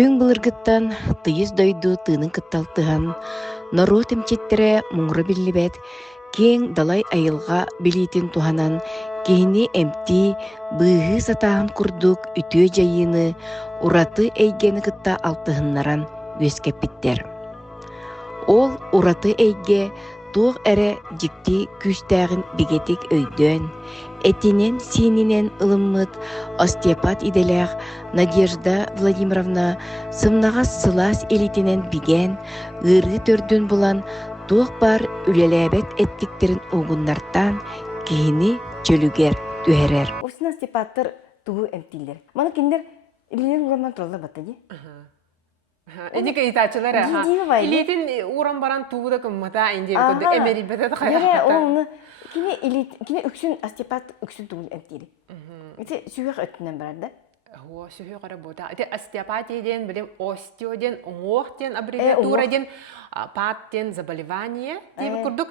Түң былыргыттан тыйыз дойду тыынын кытталтыган, нору темчеттере муңры биллибет, кең далай айылга билитин туханан, кихини эмти быыгы сатаан курдук үтүө жайыны, ураты эйгени кытта алтыгыннаран үескеппиттер. Ол ураты эйге туох эре жикти күстääгин бигетик өйдөн, этинен сининен ылыммыт остеопат иделях Надежда Владимировна сымнага сылаас элитинен биген, ыры төрдүн булан туох бар үлелебет эттиктерин угуннартан кихини чөлүгер түһерер. Осына остеопаттар тугу эмтилер. Мана киндер илинен ураман туралар баттади. Эдике итачылар илитин урам баран тууда кыммата инде көдө эмерил бетет кайра. Оны кине үксүн остеопат үксүн тугу эмтили. Эти сүйөк өттүнөн барар да. О, сүйөк работа. Эти остеопатия ден, билем остео ден, оңох ден аббревиатура ден, пат ден заболевание деп курдук.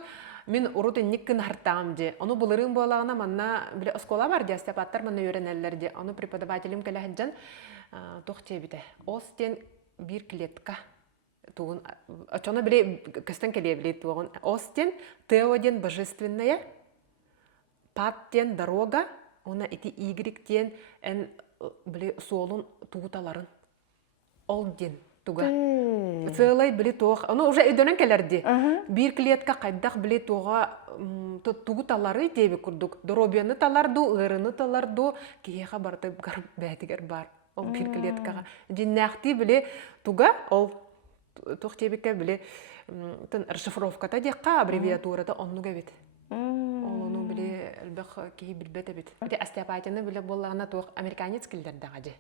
Мен урутын никкин хартам де. Ону булырын болагына манна биле оскола бар де остеопаттар манна үйренелер де. Ону преподавателим келехджан тохте бите. Остен bir клетка тугун очона биле кыстан келебиле тугун остен теоден божественная паттен дорога она эти игректен эн биле солун тугуталарын олден туга целый биле тох оно уже өдөнөн келерди bir клетка кайдак биле тога тугуталары деби курдук доробияны таларду ырыны таларду киеха барды гарып бәтигер бар. Ол bir клеткага жиннакти биле туга ол тохтебикке биле тын расшифровката декка аббревиатурада оннуга бит. Ол ону биле элбек ки билбете бит. Эти остеопатияны биле боллагына тох американец килдердага же.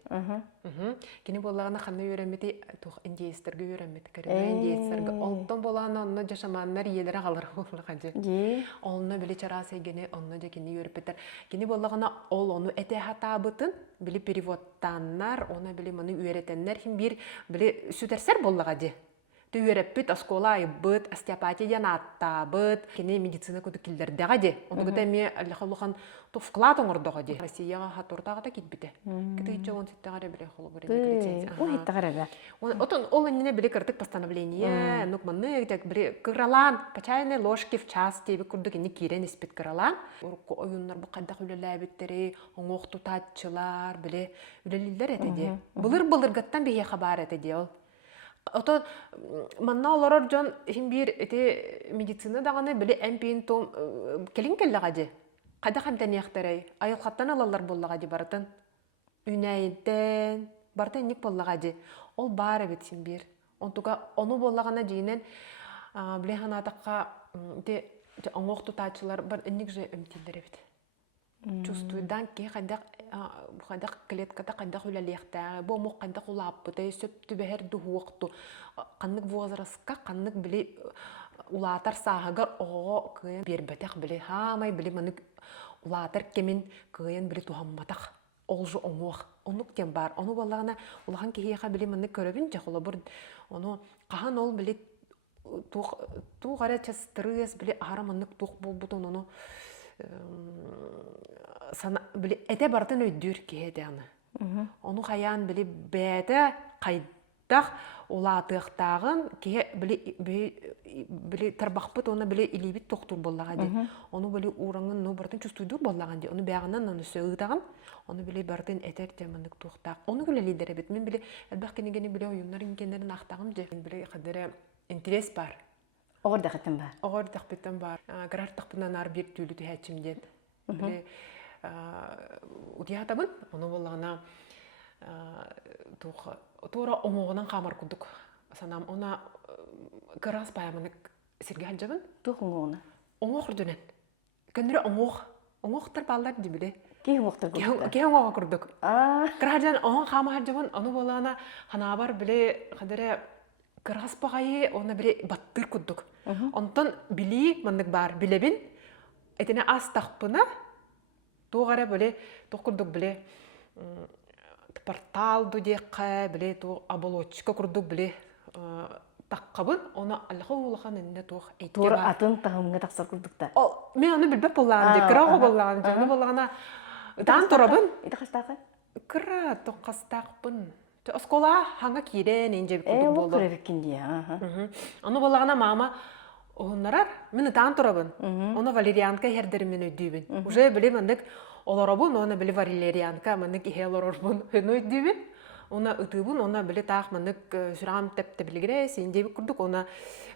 Кини боллагына ханны үйренмети тох индейстерге үйренмети керек. Индейстерге олтон боллагына онно жашаманнар иелери калыр боллага же. Онно биле чарасы гене онно же кини үйрөппетер. Кини боллагына ол ону эте хатабытын биле переводтаннар, оны биле маны үйрөтеннер хим бир биле сүтерсер боллага же. Түйереппит оскола айбыт, остеопатиян аттабыт, кене медицина көтü килдердеға де. Оны көтü әме әліқалуған вклад оңырдыға де. Россияға хатуртаға да кетбіті. Кеті хитча он сеттіғары біле қолы бұрын. О, хиттіғары да. Ол әніне біле кірдік постановление, нұқманы, біле кыралан, по чайной ложке в час тебе күрдік әне керен еспет кыралан. Ұрыққы ойынлар бұл қайдақ үлелі әбеттері, оңоқты татчылар, біле үлелілер әтеде. Бұлыр-бұлырғаттан бейе қабар әтеде ол. Ото манна олорор жон химбир эти медицина даганы биле эмпин том келин келлага же. Кайда хамдан яктарай. Айыл хаттан алалар боллага же баратын. Үнәйден бартан ник боллага же. Ол бары бит химбир. Онтуга ону боллагана жинен биле ханатакка те оңок тутачылар бар эник же эмтилдер бит. Чувствуйдан ки кайдак клеткада кайдак үлелектәге бу мок кайдак улапты сөптү бәһәр дуһукту каннык возрастка каннык биле улатар сагыгар ого кыен бербетек биле хамай биле маны улатар кемин кыен биле тухамматак олжу оңох онук тем бар ону баллагына улахан кихиха биле маны көрөбүн жакыла бир ону кахан ол биле ту гара стресс биле араманнык тух болбутун ону sana bile ete bardan ödür ki аны. Onu kayan bile bede kaydak ulatıqtağın ki bile tarbaqpıt onu bile ilibit doktor bollağa de. Onu bile uğrağın no bardan çustuydur bollağa de. Onu beğenen onu söğüdağın. Onu bile bardan eter temanlık toqtaq. Onu bile lidere bit. Men bile elbaq kenegeni bile oyunların kendilerini aqtağım de. Bile qadere interes бар. Oğur daqıtın var. Oğur daqıtın var. Qarar taqpından ar bir tüylü tühәtçimdен. Bile удиятабын, оны болағына тура оңоғынан қамар күдік. Санам, она қырас баяманы серге әлжабын? Туқ оңоғына? Оңоқ үрдінен. Көндірі оңоқтар балдар дебіле. Кей оңоқтар күдік? Кей оңоға күрдік. Қырағадан оңын қамы әлжабын, оны болағына ханабар біле қадыры қырас бағайы, оны біле баттыр күдік. Онтан білі мандық бар, білебін, әтіне аз тақпына туғара біле, туқырдық біле, порталду деққа біле, оболочка күрдік біле, таққабын, оны алға олған әніне туқ әйтке бар. Туғыр атын тағымға тақсар күрдікті? Мен оны білбәп болағын де, қырауға болағын де, оны болағына ұдан тұрабын. Иті қастағы? Қыра тоққастақпын. Оскола ханга кирен инже курдук Ол болду. кырабекин дия. Аны боллагана мама оннарар мен таан турабын. Оны валерианка хердер мен өйдүбүн. Уже билем андык олоробун, оны биле валерианка мындык ихелорорбун. Өйнө өйдүбүн. Она ытыбын, она биле таах мындык шурам тепте билгере, синде курдук, она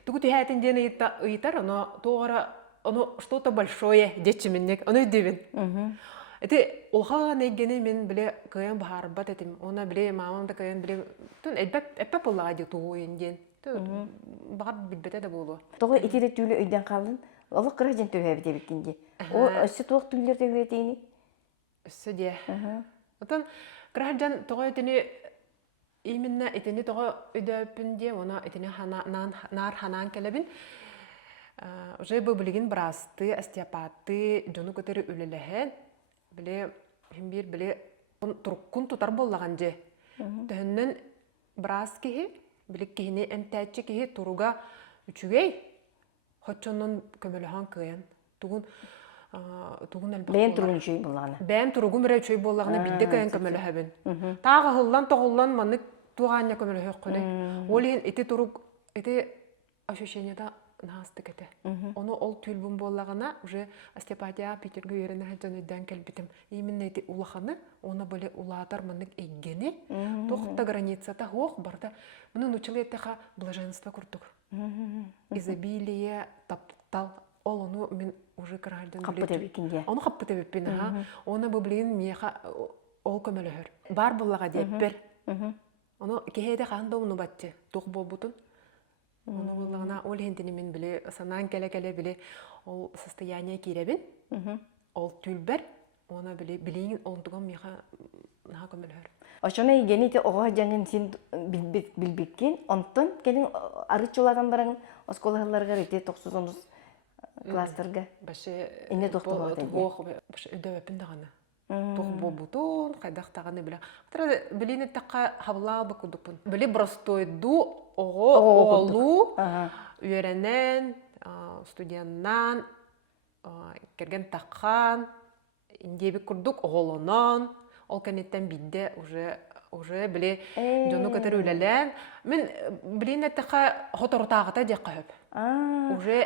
тугу тихатин дена ыйтар, она тоора, оно что-то большое дечименник, оны өйдүбүн. Эти олха нейгене мен биле кыян бахарбат этим. Она биле мамам да кыян биле тун эппе пыллади тугуйын ден. Багар билбете да болу. Тоғы итире түйлі өйден қалын, олы қырajын түйәбі дебеккенде. О, өссі тоғы түйілер төгіретейіні? Өссі де. Отын, қырajын тоғы етіне, именно етіне тоғы өйдөпінде, она етіне нар ханан келебін. Уже бұл білген бірасты, остеопаты, жону көтері өлеліхен. Біле, химбир біле, тұрққын тұтар боллаған же. Төхіннен бірас кейі, білік кейіне әмтәтчі кейі тұруға үчігей, хотчоннан көміліған күйен. Туғын әлбақ Бәйін тұруын үшей болағына. Бәйін тұруғын бірі үшей болағына білді күйен көміліғабын. Тағы ғылдан тоғылдан манық туғаня көміліғі қөне. Ол ең еті тұруг, еті ощущенияда наасты кәті. Оны ол түйілбін болағына уже остеопатия Питерге үйеріне әжан өйден кәлбітім. Именно еті улағаны, оны бөлі улатар манық еггені, тоқта границата хоқ барда. Мұның учылы етіға блаженство күрдік. Изобилие, таптал. Ол оны мен уже кральдан Қаппы тәбекінде. Оны қаппы тәбекпен. Оны бұблейін меға ол көмілі бар болаға деппер. Оны кехейді қағында оны бәтті. Тоқ бол бұтын. Оны болағына ол хентені мен біле, санан кәлі біле ол состояние керебін. Ол түлбір. Оны білейін олдығын меға наға көмілі Ошона егені те оға жаңын сен білбеккен, онтын кәдің арычуладан бараңын осколағыларға рете 9-10 кластарға. Ине тоқты болғады. Башы өді өпін дағаны. Тоқ болбутун, қайдақ тағаны біле. Білейін әттіққа хавла бұқыдықпын. Біле бростойду оғылу, үйеренен, студияннан, керген таққан, индебі күрдік оғылынан, ол кәнеттен бидде уже біле жону көтір өлелен. Мен білейін әттіққа хоторутағыта дек қойып.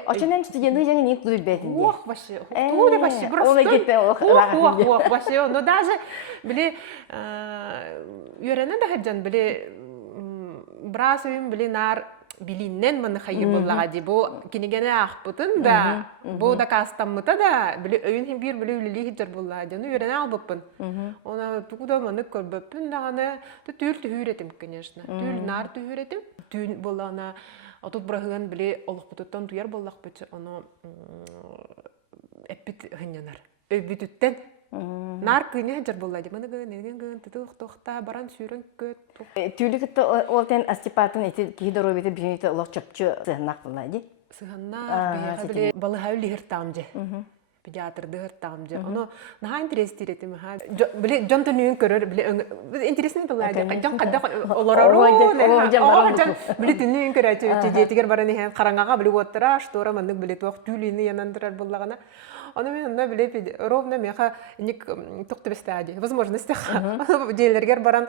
Ошонен студенті жаңы нейін тұдыл бәтінде. Ох, башы, туды башы, Олай кетпе оғылағын. Ох, башы, но даже біле үйеренен да хаджан біле біраз өйін біле нар билиннен маны хайыр боллаға ди. Бу кинегене ақпытын да, бу да кастаммыта да, біле өйін хем бір біле үлілі хиджар боллаға ди. Оны үйрене албыппын. Она туғда маны көрбөппін дағаны, түл түхіретім, конечно. Түл нар түхіретім. Түл боллағына, отут бұрағыған біле олық бұтыттан туяр боллақ бөтсі, оны әппіт ғынянар. Өйбүтіттен. Нар күйіне хиджар боллаға ди. Маны гын, тоқта, баран сүйрін көт. Түйілі күтті олтен астепатын кейді робеті бүйінеті олық чөпчі сығынақ боллаға ди? Сығынақ, біле балы хәулі ғыртағым же. Педиатрды ғыртағым же. Оны наға интерес тиретім. Біле жон түнүйін көрір, біле интересный боллаға ди. Жон қадда оларару, біле түнүйін көрір, жетігер баран ехен қараңаға біле оттыра, штора мандық біле тоқ түйіліні янандырар боллағана. Оны мен онда біле ровно меха ник тоқты бестади. Возможности дейлергер баран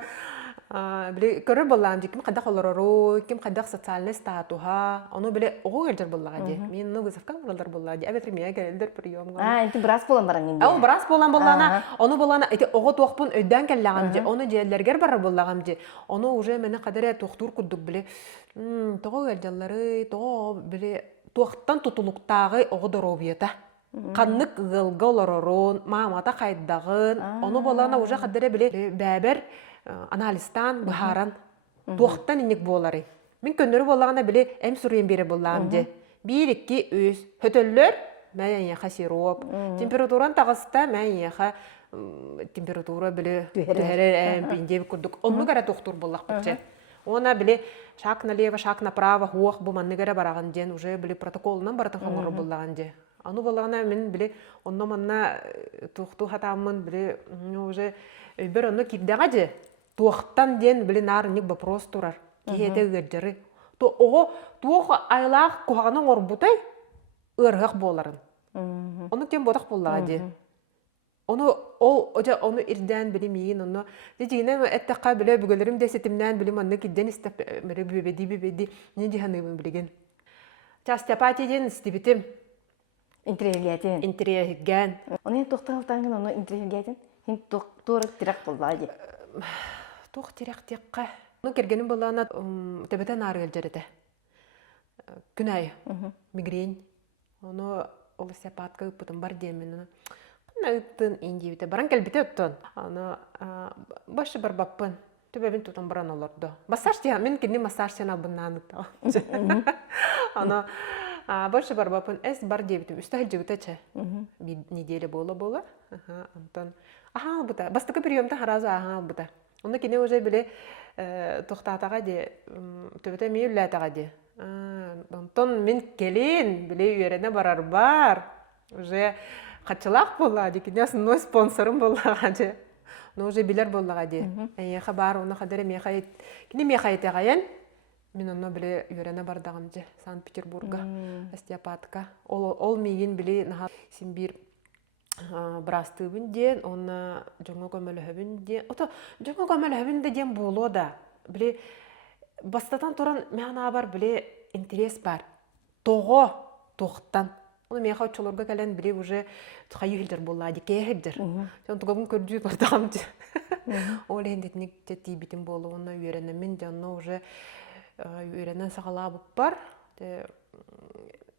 біле көрір боллағым же. Кім қаддақ оларару, кім қаддақ социальный статуға. Оны біле оғы келдер боллаға де. Мен оны вызовкан болалар боллаға де. Әбетір мея келдер приемға. Энти брас болан баран енді. Ол брас болан боллағына. Оны боллағына оғы тоқпын өйден келлағым же. Оны дейлергер барар боллағым же. Оны уже мені қадыры тоқтур күрдік біле. Тоғы келдерлері, тоғы біле тоқтан тұтылықтағы оғы доробиета. Қаннық ғылғы оларарун, мамата қайдағын. Оны боллағына уже қадыры біле бәбір анализтан бұхаран тоқтан инек болары. Мен көндірі болағына біле әм сұрайын бері болағым де. Бір-екі өз хөтөллер мәйін еқа сироп. Температуран тағысыта мәйін еқа температура біле түхәрер әм пейіндегі күрдік. Оны ғара тоқтур болақ бітче. Она біле шақ налево, шақ направо, хоқ бұманны ғара бараған ден, уже біле протоколынан баратын қоңыры болаған де. Аны болағына мен біле онна манна тоқту хатамын біле уже өйбір оны кирдеға де. Туақтан ден біле нарынник вопрос турар. Кейеті ғырджары. Туақ айлақ қоғаның орбутай ұрғақ боларын. Оны кен бодақ болаға де. Onu irden bilim yiyin onu. Diyene ettakka bile bugünlerim de setimden bilim anne kidden istep mere bebedi ne dihanım bilgen. Частяпати стибитим. Интерьергетин. Интерьерген. Оны тоқталтаңын оны интерьергетин. Хин тоқтурак тирак боллады. Тох тирак текка. Ну кергеним болана тебетен аргел жерете. Күнай. Мигрень. Оны олысяпатка ыппытым бар демен. Найтын индивите. Баран келбите оттон. Аны башы бар баппын. Төбебин тутан баран олорду. Массаж тия мен кине массаж сена буннаны та. Аны больше бар бапын эс бар дебитим. Үстәл жигитече. Bir неделя бола. Антон. Бута. Бастыкы приемда хараза бута. Онда кине уже биле тоқтатаға де төбете мейілләтаға де. Антон мен келин биле үйерене барар бар. Уже қатшылақ болады. Кине основной спонсорым болаға де. Но уже билер боллага ди. Яха бар, оны кадере мехайт. Кини мехайтагаян. Мен оны биле үйрене бардагым же Санкт-Петербурга, остеопатка. Ол мейин биле наха Симбир брастыбын ден, оны жоңго көмөлөбүн ден. Ото жоңго көмөлөбүн ден боло да. Биле бастатан туран механа бар биле интерес бар. Того тоқтан. Оны мен хаучыларга келен биле уже хайылдыр боллади, кехилдир. Жон тугабын көрдү бардагам же. Ол эндетник тети битим болу, оны үйренемин жанна уже үйренен сагалабып бар.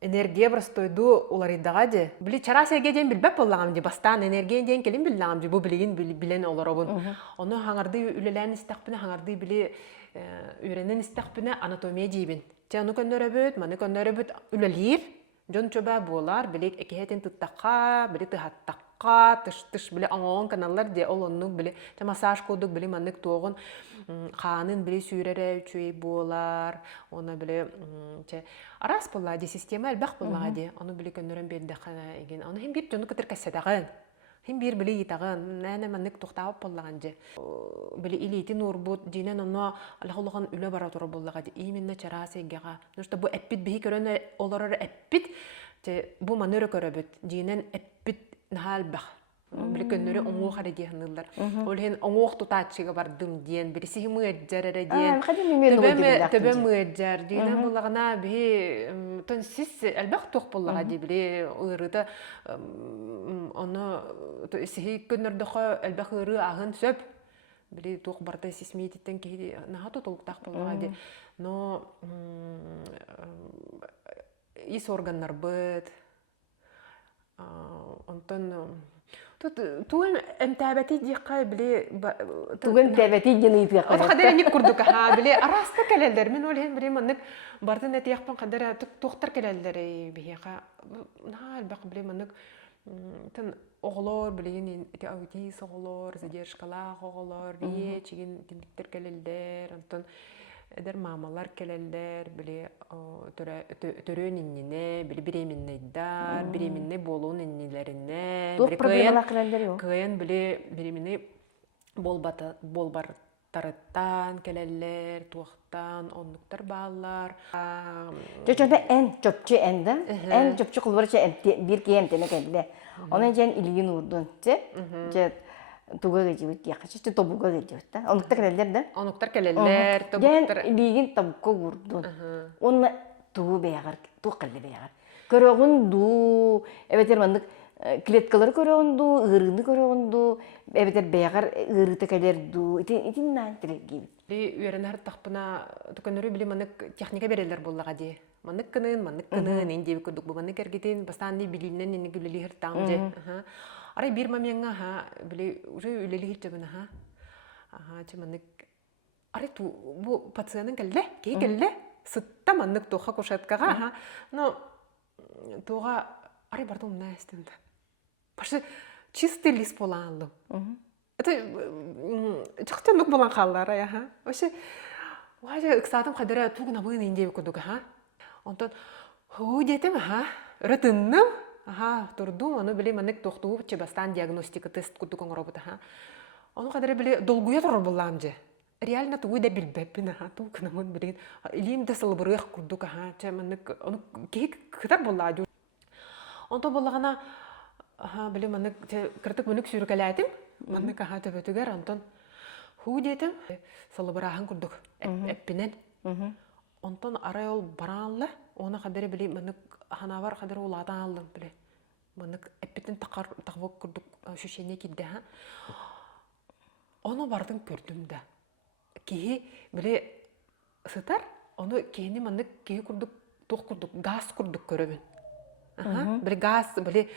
Энергия простойду уларидага же. Биле чарасеге ден билбеп боллагам же, бастан энергия ден келин биллагам же, бу билигин билен олоробун. Оны хаңарды үлелен истакпына, хаңарды биле үйренен истакпына анатомия жейбин. Жаны көндөрөбөт, маны көндөрөбөт үлелир. Жон чөбә болар, билек экехетен туттакка, биле тыхаттакка, тыш биле аңоон каналлар де ол оннук биле массаж кодук биле маннык тоогун хаанын биле сүйрере үчүй болар. Оны биле арас боллади система элбак боллади. Оны биле көндөрөн берди хана эген. Оны хем бир жону кытыр кассадагын. Хем бир биле итагын, нәне маннык токтап боллаган же. Биле илитин урбут динен оны алхологан үлө бара тура боллагади. Именно чарасегега. Ну что бу эппит бихи көрөнө олорор эппит. Те бу манөрө көрөбөт. Динен эппит нахалбах. Биле көндөрө оңоо хари диханылар. Ол хен оңоо тутачыга бардым диен, бириси мыэджерере диен. Төбө мыэджер динен боллагана би тон сис элбак тох боллагади биле ырыта оны сихи көндөрдөхө элбак ыры агын сөп. Биле тох барта сисмиеттен ки нахато толуктак боллагади. Но ис органнар быт. Онтон туган эмтабати дикка биле туган эмтабати динитга кара. Кадер ник курдук биле араста келелдер. Мен олен биле маннык бардын этияппан кадер токтар келелдер бияка. Нахал бак биле маннык тан оголор билеген эти аутиз оголор, задержкалар оголор, чеген тиндиктер келелдер. Антон эдер мамалар келелдер, биле төрөн иннине, биле беременныйдар, беременный болуун иннилерине, кыйын биле беременный болбартарыттан келелдер, туактан, оннуктар баалар. Жочонда эн чөпчү энда, эн чөпчү кылбырча бир кем темекенде. Онан жен илигин урдун, же туга гejibit yakışıcı tobuga gejibit da. Onukta kelelder da. Onuktar kelelder, tobuktar. Gen iligin tabukka vurdun. Onna tuğu beyagar, tuğu kalli beyagar. Körögün du, ebeter mandık kiletkaları körögün du, ığırını körögün du, ebeter beyagar ığırıta keler du. İtin nan tere gibit. Үйренер тахпына туканыры биле маннык техника берелер боллага ди. Маннык кынын инде күдүк бу маннык эргетин бастан билинен эни билелер тамже. Арай бир маменга биле уже үлелер жабына чыманнык арай ту бу пациенттин келде сытта маннык тоха кошаткага но тога арай бардым настында. Башы чистый лист боланлы. Это чактанлык болан каллар ая. Вообще важа ыксатым кадара тугуна быйын инде күдүк Онтон ху детим рытынным турдум аны биле маннык токтуу чебастан диагностика тест күдүк оңоробута Оны кадара биле долгуя турар боллам же. Реально тугу да билбеппин тугуна мын билген илим да сылбырык күдүк маннык оны кек кытар боллады. Онто боллагана Ага, біле маннык кыртык мүнік сүйркәләтим. Маннык аха төбөтүгер онтон ху детим. Салыбырахан курдук эппинен. Онтон арай ол баранлы. Оны кадары биле маннык ханавар кадары улатан алдым биле. Маннык эппитен тақвок курдук ощущение кидде ха. Оны бардын көрдүм да. Кихи биле сытар, оны кихини маннык кихи курдук тух курдук газ курдук көрөмүн. Ага, биле газ биле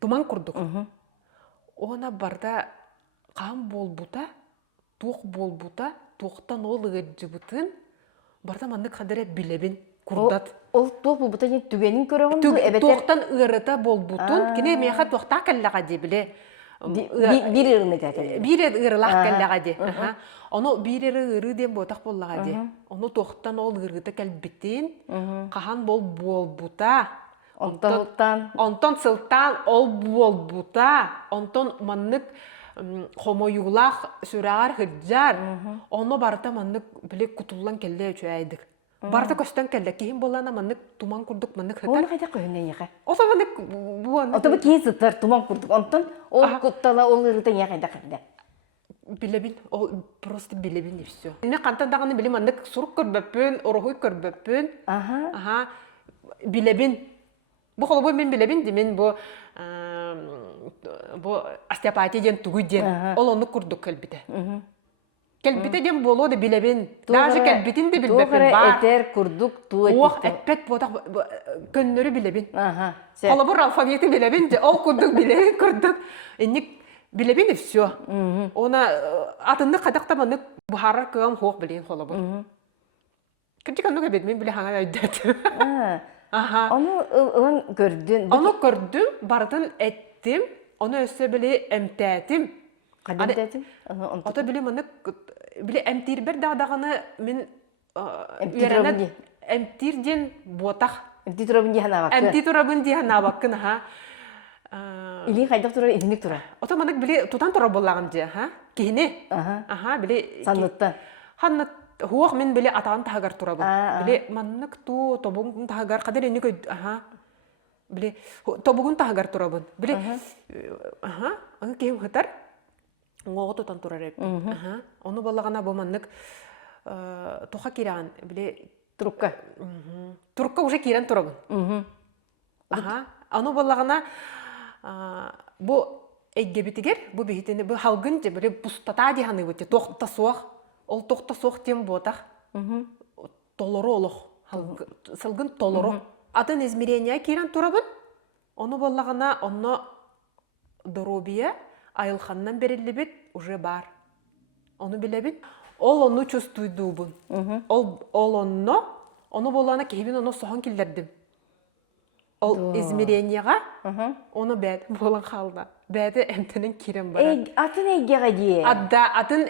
туман курдук. Она барда кам болбута, тух болбута, тухтан ол ыгыджыбытын, барда маннык кадары билебин курдат. Ол тух болбута не түгенин көрөгүн эбетер. Тухтан ырыта болбутун, кине меха тухта каллага ди биле. Бир ырыныга келе. Бир ырылак каллага ди. Ону бир ыры дем ботак боллага ди. Ону тухтан ол ырыта калбитин, кахан болбута. Онтон сылтан ол болбута. Онтон маннык хомоюлах сүрәгәр хыджар. Ону барта маннык биле кутуллан келле үчәйдик. Барта көстән келле кийин болана маннык туман курдук маннык хытар. Оны кайда көйнән яка? Оса маннык буан. Отобы кийин сытар туман курдук. Онтон ол куттала ол ырытан яка кайда кайда. Билебин, ол просто билебин и все. Мен кантан даганы билем маннык сурук көрбөппүн, орохуй көрбөппүн. Ага. Билебин. Бу холбой мен билебин ди мен бу остеопатия ден тугуй ден. Ол оны курдук келбите. Келбите ден боло да билебин. Даже келбитин де билбеппин бар. Тугара этер курдук туа. Ох, эппет ботак көннөрү билебин. Холбор алфавиты билебин де, ол курдук билебин курдук. Эник билебин и все. Она атынды кадакта маны бухарар кыгам хок билен холбор. Кичик ануга бет мен биле хаңа айдат. Onu gördün. Onu gördüm, bardın ettim. Onu öse bile emtetim. Kadın dedim. Ota bile manık bile emtir bir dağdağını min Emtirabın. emtirden botak. Emtirabın dihana bakın. Emtirabın dihana bakın ha. İlin kaydak tura, ilinlik tura. Ota manık bile tutan tura bollağım diye ha. Kihine. Aha bile. Sanlıkta. Hanat Хуох мен биле атаан тагар турабы. Биле маннык ту тобугун тагар кадер эни көй биле тобугун тагар турабын. Биле аны кем хатар. Ngоғы тутан турар эп. Оны баллагана бу маннык тоха киран биле Трубка. Трубка уже киран турабын. Аны баллагана бу эггебитигер бу бихитени бу халгын же биле бустата диханы бу тохта суах. Ол тоқта соқ тем ботақ. Толору олық. Сылғын толору. Атын измерения керен тұрабын. Оны болағына, оны дұробия айылханнан берілі бет уже бар. Оны білебін. Ол оны чувствуйду бұн. Ол оны болағына кейбін оны соған келдердім. Ол измеренияға, оны бәді болан қалда. Бәді әмтінің керен бар. Атын әйгеға дейі? Атын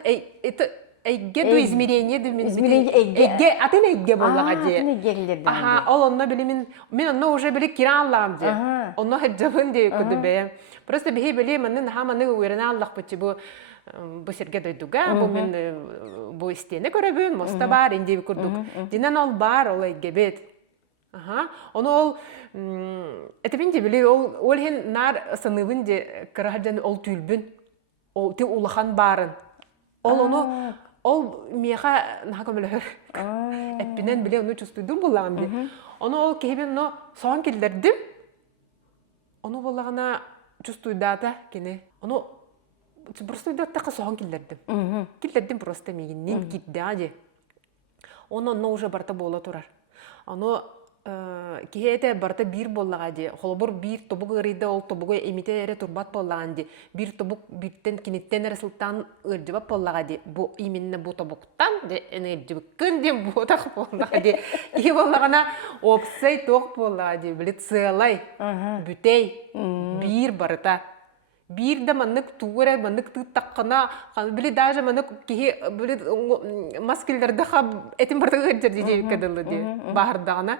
Эйге ду измерение ду мен. Измерение эйге. Атын эйге боллага де. Атын эйгелерден. Ол онно биле мен онно уже биле киранлам де. Онно хаджабын де көдү бе. Просто бихи биле менин хаманы уйрана аллах бычы бу серге дойдуга, бу мен бу истене көрөбүн, моста бар, инде көрдүк. Динен ол бар, ол эйге бет. Оны ол этебин де биле ол хен нар сыныбын де кырахаджан ол түлбүн. Ол те улахан барын. Ол оны ол меха нахакам билер. Эппинен биле оны чувствуйдум боллаган би. Оны ол кебен но соң келдердим. Оны боллагана чувствуйдата кене. Оны просто идатта соң келдердим. Келдердим просто мегиннен киддаje. Оны уже барта бола турар. Оны кихете барта бир боллага де. Холбор бир тобуг ырыйда ол тобугу эмите эре турбат боллаган де. Бир тобуг биттен кинеттен эрсылтан ыржыбап боллага де. Бу именно бу тобуктан де энерджибик көнден ботак боллага де. И боллагана опсай ток боллага де. Биле цылай, бүтей, бир барта. Бир да маннык тугура, маннык тыттаккана, биле даже маннык кихи биле маскелдерде хаб этим барта ыржыр де кадылы де. Бахардагана.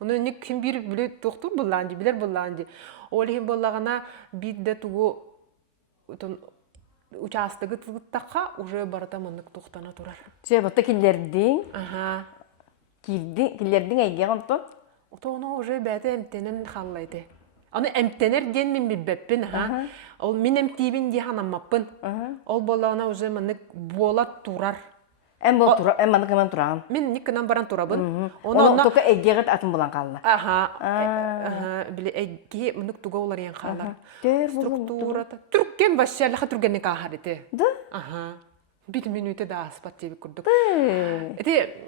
Оны ник ким бир биле токтур булланды, билер булланды. Ол хим буллагана бидде тугу участогы тыттакка уже барата маннык токтана турар. Же бата киллердин. Киллердин айге гонтон. Ото оны уже бәте эмтенен халлайды. Аны эмтенер ден мен билбеппин, ха. Ол мен эмтибин ди ханаммаппын. Ол боллагана уже мынык бола турар. Эм бол тура, эм маны кыман тураган. Мен никкынан баран турабын. Оны тока эггегет атын булан калла. Ага, биле эгге мынык туга олар ян калар. Тер Структурата. Түркен башча лаха түргенне кахарите. Да? Ага. Бит минуте да аспат тебе курдук. Эти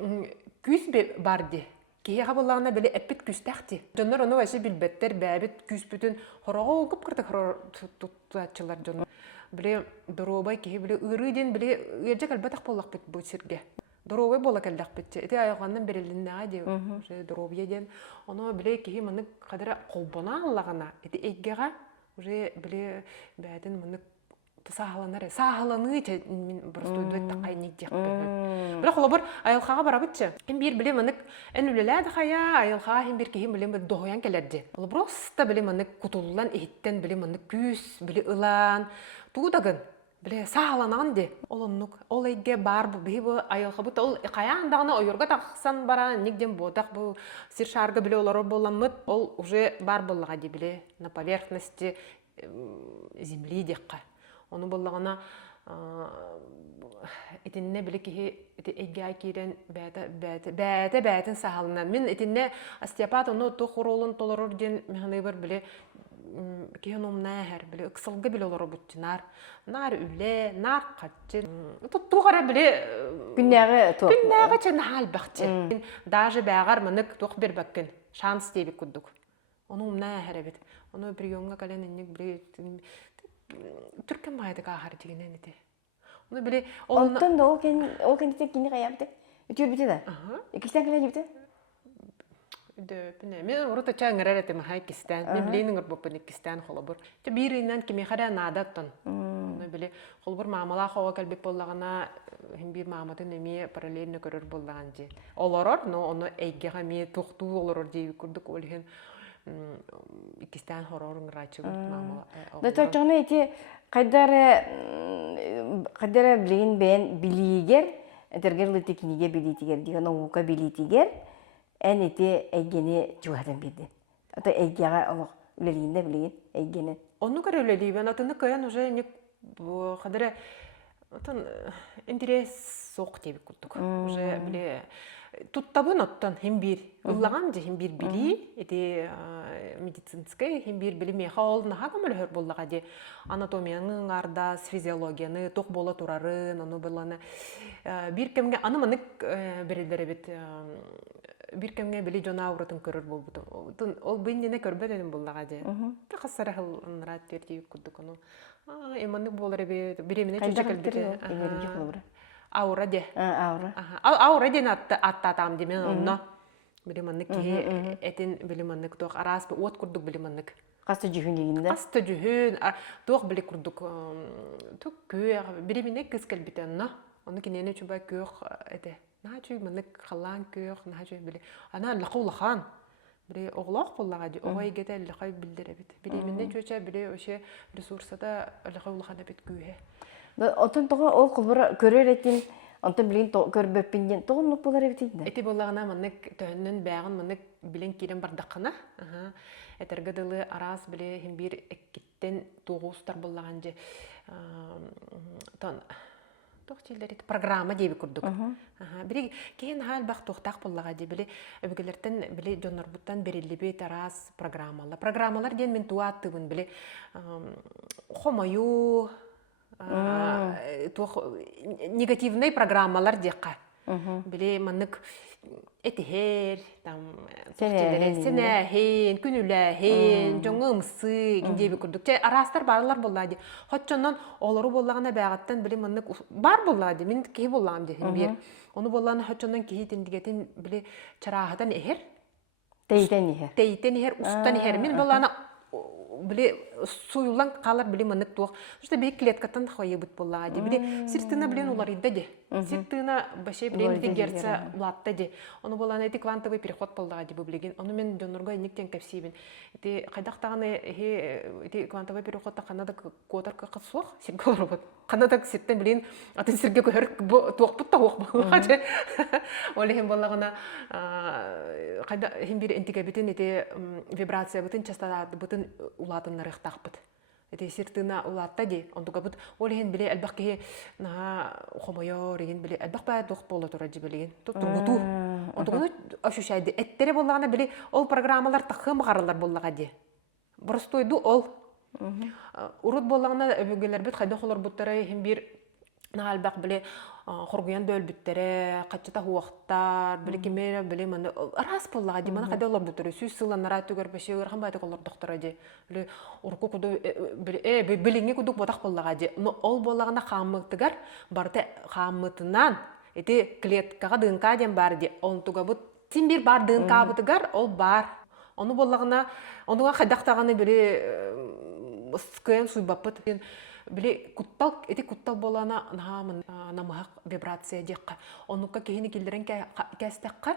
күс барди. Кия боллагана биле эппит күстахти. Жоннор оны ваше билбеттер бәбит күс бүтүн хорого кып кырды хорор туттачылар жон. Биле доробай кии биле ырыден биле ержек албатак боллак бит бу сирге. Доробай бола келдак битче. Эти аягандан берилиннага ди. Уже доробия ден. Оны биле кии маны кадара колбона аллагана. Эти эггега уже биле бәдин маны сахаланары. Сахаланы те мен просто өйдөт такай нигдек. Бирок холобор айылхага барабытчы. Ким бир биле мынык эн үлеләд хая айылхага ким бир ким биле дохоян келерди. Ол просто биле мынык кутуллан ихиттен биле мынык күс биле ылан туудагын биле сахаланан ди. Олоннук ол эйге бар бу бу айылха бу ол каяндагына ойорга таксан бара нигден бодак бу сир шарга биле олар болламыт. Ол уже бар боллага ди биле на поверхности земли декка. Onu bolлагана etинне биле ки эггай кирен бәтен сахалына. Мен этинне остеопат оны тохоролун толорор ден механы бар биле киһеном нәһәр биле ыксылгы биле олор бутчинар. Нар үле, нар катчы. Тугара биле күннәгә чын хал бакчы. Даже бәгар мынык тох бер баккын. Шанс дип куддук. Onun нәһәр бит. Onu приемга каленник биле Түркен майда кахар дигенен ите. Оны биле Онтон да ол кен тек кине каябыты. Үтүр бите да. Икистен келе жибите. Дөпне. Мен урта чаңгырар этем хайкистан. Мен билейнин урбопын икистан холобур. Те биринен кими хара надаттан. Оны биле холобур мамала хова калбек боллагана хим бир маматын эми параллельно көрөр боллаган же. Олорор, но оны эйгега ми туктуу олорор дейби курдук олген. Икистан хорорун рачы мамала. Да точно эти кайдара билген бен билигер этергерлы текниге билитигер деген оңука билитигер энети эгене жуадан биди. Ата эгега олог үлелигинде билген эгене. Onu görüleli ben atını kayan уже не кадара атын интерес соқ деп курдук. Уже биле туттабын оттан хим бир уллаган же хим бир били эти медицинская хим бир били мехол нахагам өлөр боллага де анатомияны ардас физиологияны ток бола турарын аны буланы бир кемге аны мынык берилдер бит бир кемге били жона уратын көрөр болбутун ол бендене көрбөдөн боллага де такасара хыл нрат деп курдук аны эманы болор бит биремине чөчөкөлдү аура де. Аура ден аттатам демен онно. Билиманнык ке этин билиманнык тох арас от курдук билиманнык. Касты жүхүн дегенде. Касты жүхүн тох били курдук. Тук көр биремине кыскал битенна. Оны кинене чуба көр эте. Начу маннык халан көр начу били. Ана лакулахан. Били оглак боллага ди. Огай гете лакай билдере бит. Биремине чөчө били оше ресурсата лакулахан бит күйе. Отон тога ол кулбара көрөр этин, онтон билин көрбөппинден тогон нук болар эбитинде. Эти боллагана маннык төннөн бягын маннык билин кирен бардакына. Этерге дылы арас биле хим бир эккиттен тогустар боллаган же. Тон тохтилдер программа деби курдук. Бири кийин хал бак тохтак боллага же биле өбөгөлөртөн биле жонорбуттан берилибет арас программалар. Программалар ден мен туаттыбын биле хомою негативный программалар декка. Биле маннык этихер, там сенехен, күнүлэхен, жоңымсы гиндеби курдук. Че арастар барлар боллади. Хотчонон олору боллагана багаттан биле маннык бар боллади. Мен ки боллам десем бир. Ону болланы хотчонон ки тиндигетин биле чарахадан эхер. Тейтен эхер, устан эхер. Мен болланы биле суюлан калар биле маннык туак. Что бир клеткатан хойыбыт боллади. Биле сиртына билен улар идде де. Сиртына баше билен дигерца латта де. Ону болланы эти квантовый переход боллади бу билеген. Ону мен жонорго никтен кепсибин. Эти кайдактаганы эти квантовый переходта канада котарка кысуак сирголор. Канада сиртен билен атын сирге көрөк туак бутта ок боллади. Олехин боллагана кайда хим бир интигебитин эти вибрация бутын частота бутын сиртын улатын нарыхтахпыт. Эти сиртына улатта ди, онтуга бут олеген биле албакки на хомойор еген биле албакпа дох боло тура ди билеген. Тургуту. Онтуга ощущайды. Эттере боллагана биле ол программалар тахым гаралар боллага ди. Простойду ол. Урут боллагана өгелер бит хайда холор буттары хем бир наалбак биле хоргуян бөлбүттере, каччата хуактар, биле кемере биле мана арас боллага ди мана хайда олор буттары сүз сыланара түгөр беши ырхан байды колор доктора ди. Биле урку куду биле билиңе кудук ботак боллага ди. Но ол боллагана хаммыктыгар барты хаммытынан эти клеткага дынка ден бар ди. Онтуга бут тим бир бар дынка бутыгар ол бар. Onu bollağına, onunla xaydaqtağını biri sıkıyan suybapıt. Biri kuttal bolağına namahaq vibrasiya deyikka. Onunla kehini kildiren kəstəqqa.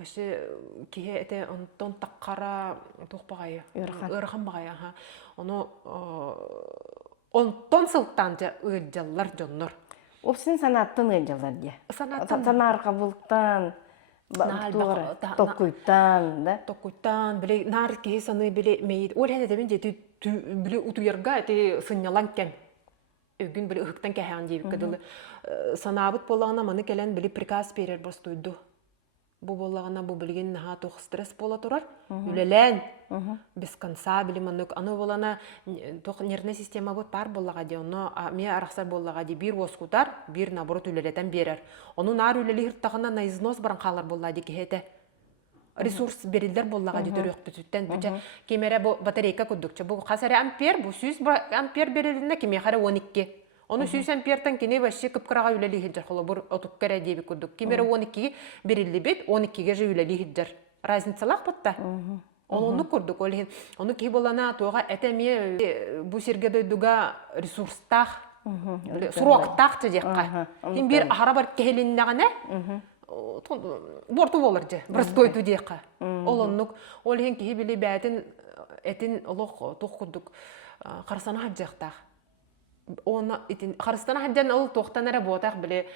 Başı kehe ete ondan taqqara toqpağayı, ırğan bağayı. Onu ondan sıltанca ıйдаллар жоннор. O sizin sanattın ıйдаллар diye. Sanar qabılıqtan. Токуйтан, биле нар ки саны биле мейд. Ол хәдә мен җете биле утуярга те сынялан кен. Өгүн биле ыктан кәһән дип кадылы. Санабыт болагына маны келен биле приказ берер бастойду. Бу болагына бу билген наха тох стресс бола турар. Үлелән. Без конца биле маны аны болана тох нервная система бут пар болага ди. Оны ме аракса болага ди бир воскутар, бир наоборот үлелетен берер. Оны нар үлели хиртагына на износ баран калар болла ди кете. Ресурс берилдер боллага ди төрөктүттен бүчө кемере бу батарейка кудукчу. Бу касары ампер, бу 100 ампер берилдине кеме хара 12. Onu 100 amperten kine başı kıpkırağa üleli hidder. Holo bur otuk kere diye bir kuduk. Kimere 12'yi berilli bit, 12'ye же üleli hidder. Razınçalak batta. Onu kurduk. Onu ki bolana toğa etemiye bu sirgede duga resurstaq, suroqtaq tedekka. Kim bir ahara bar kehelinne bortu bolurca. Prostoy tedekka. Olonuk. Olhen ki bili bätin etin oloq toq kurduk. Qarsana hajjaqtaq. Ona itin Qarastana haddan ol toxtana работах биле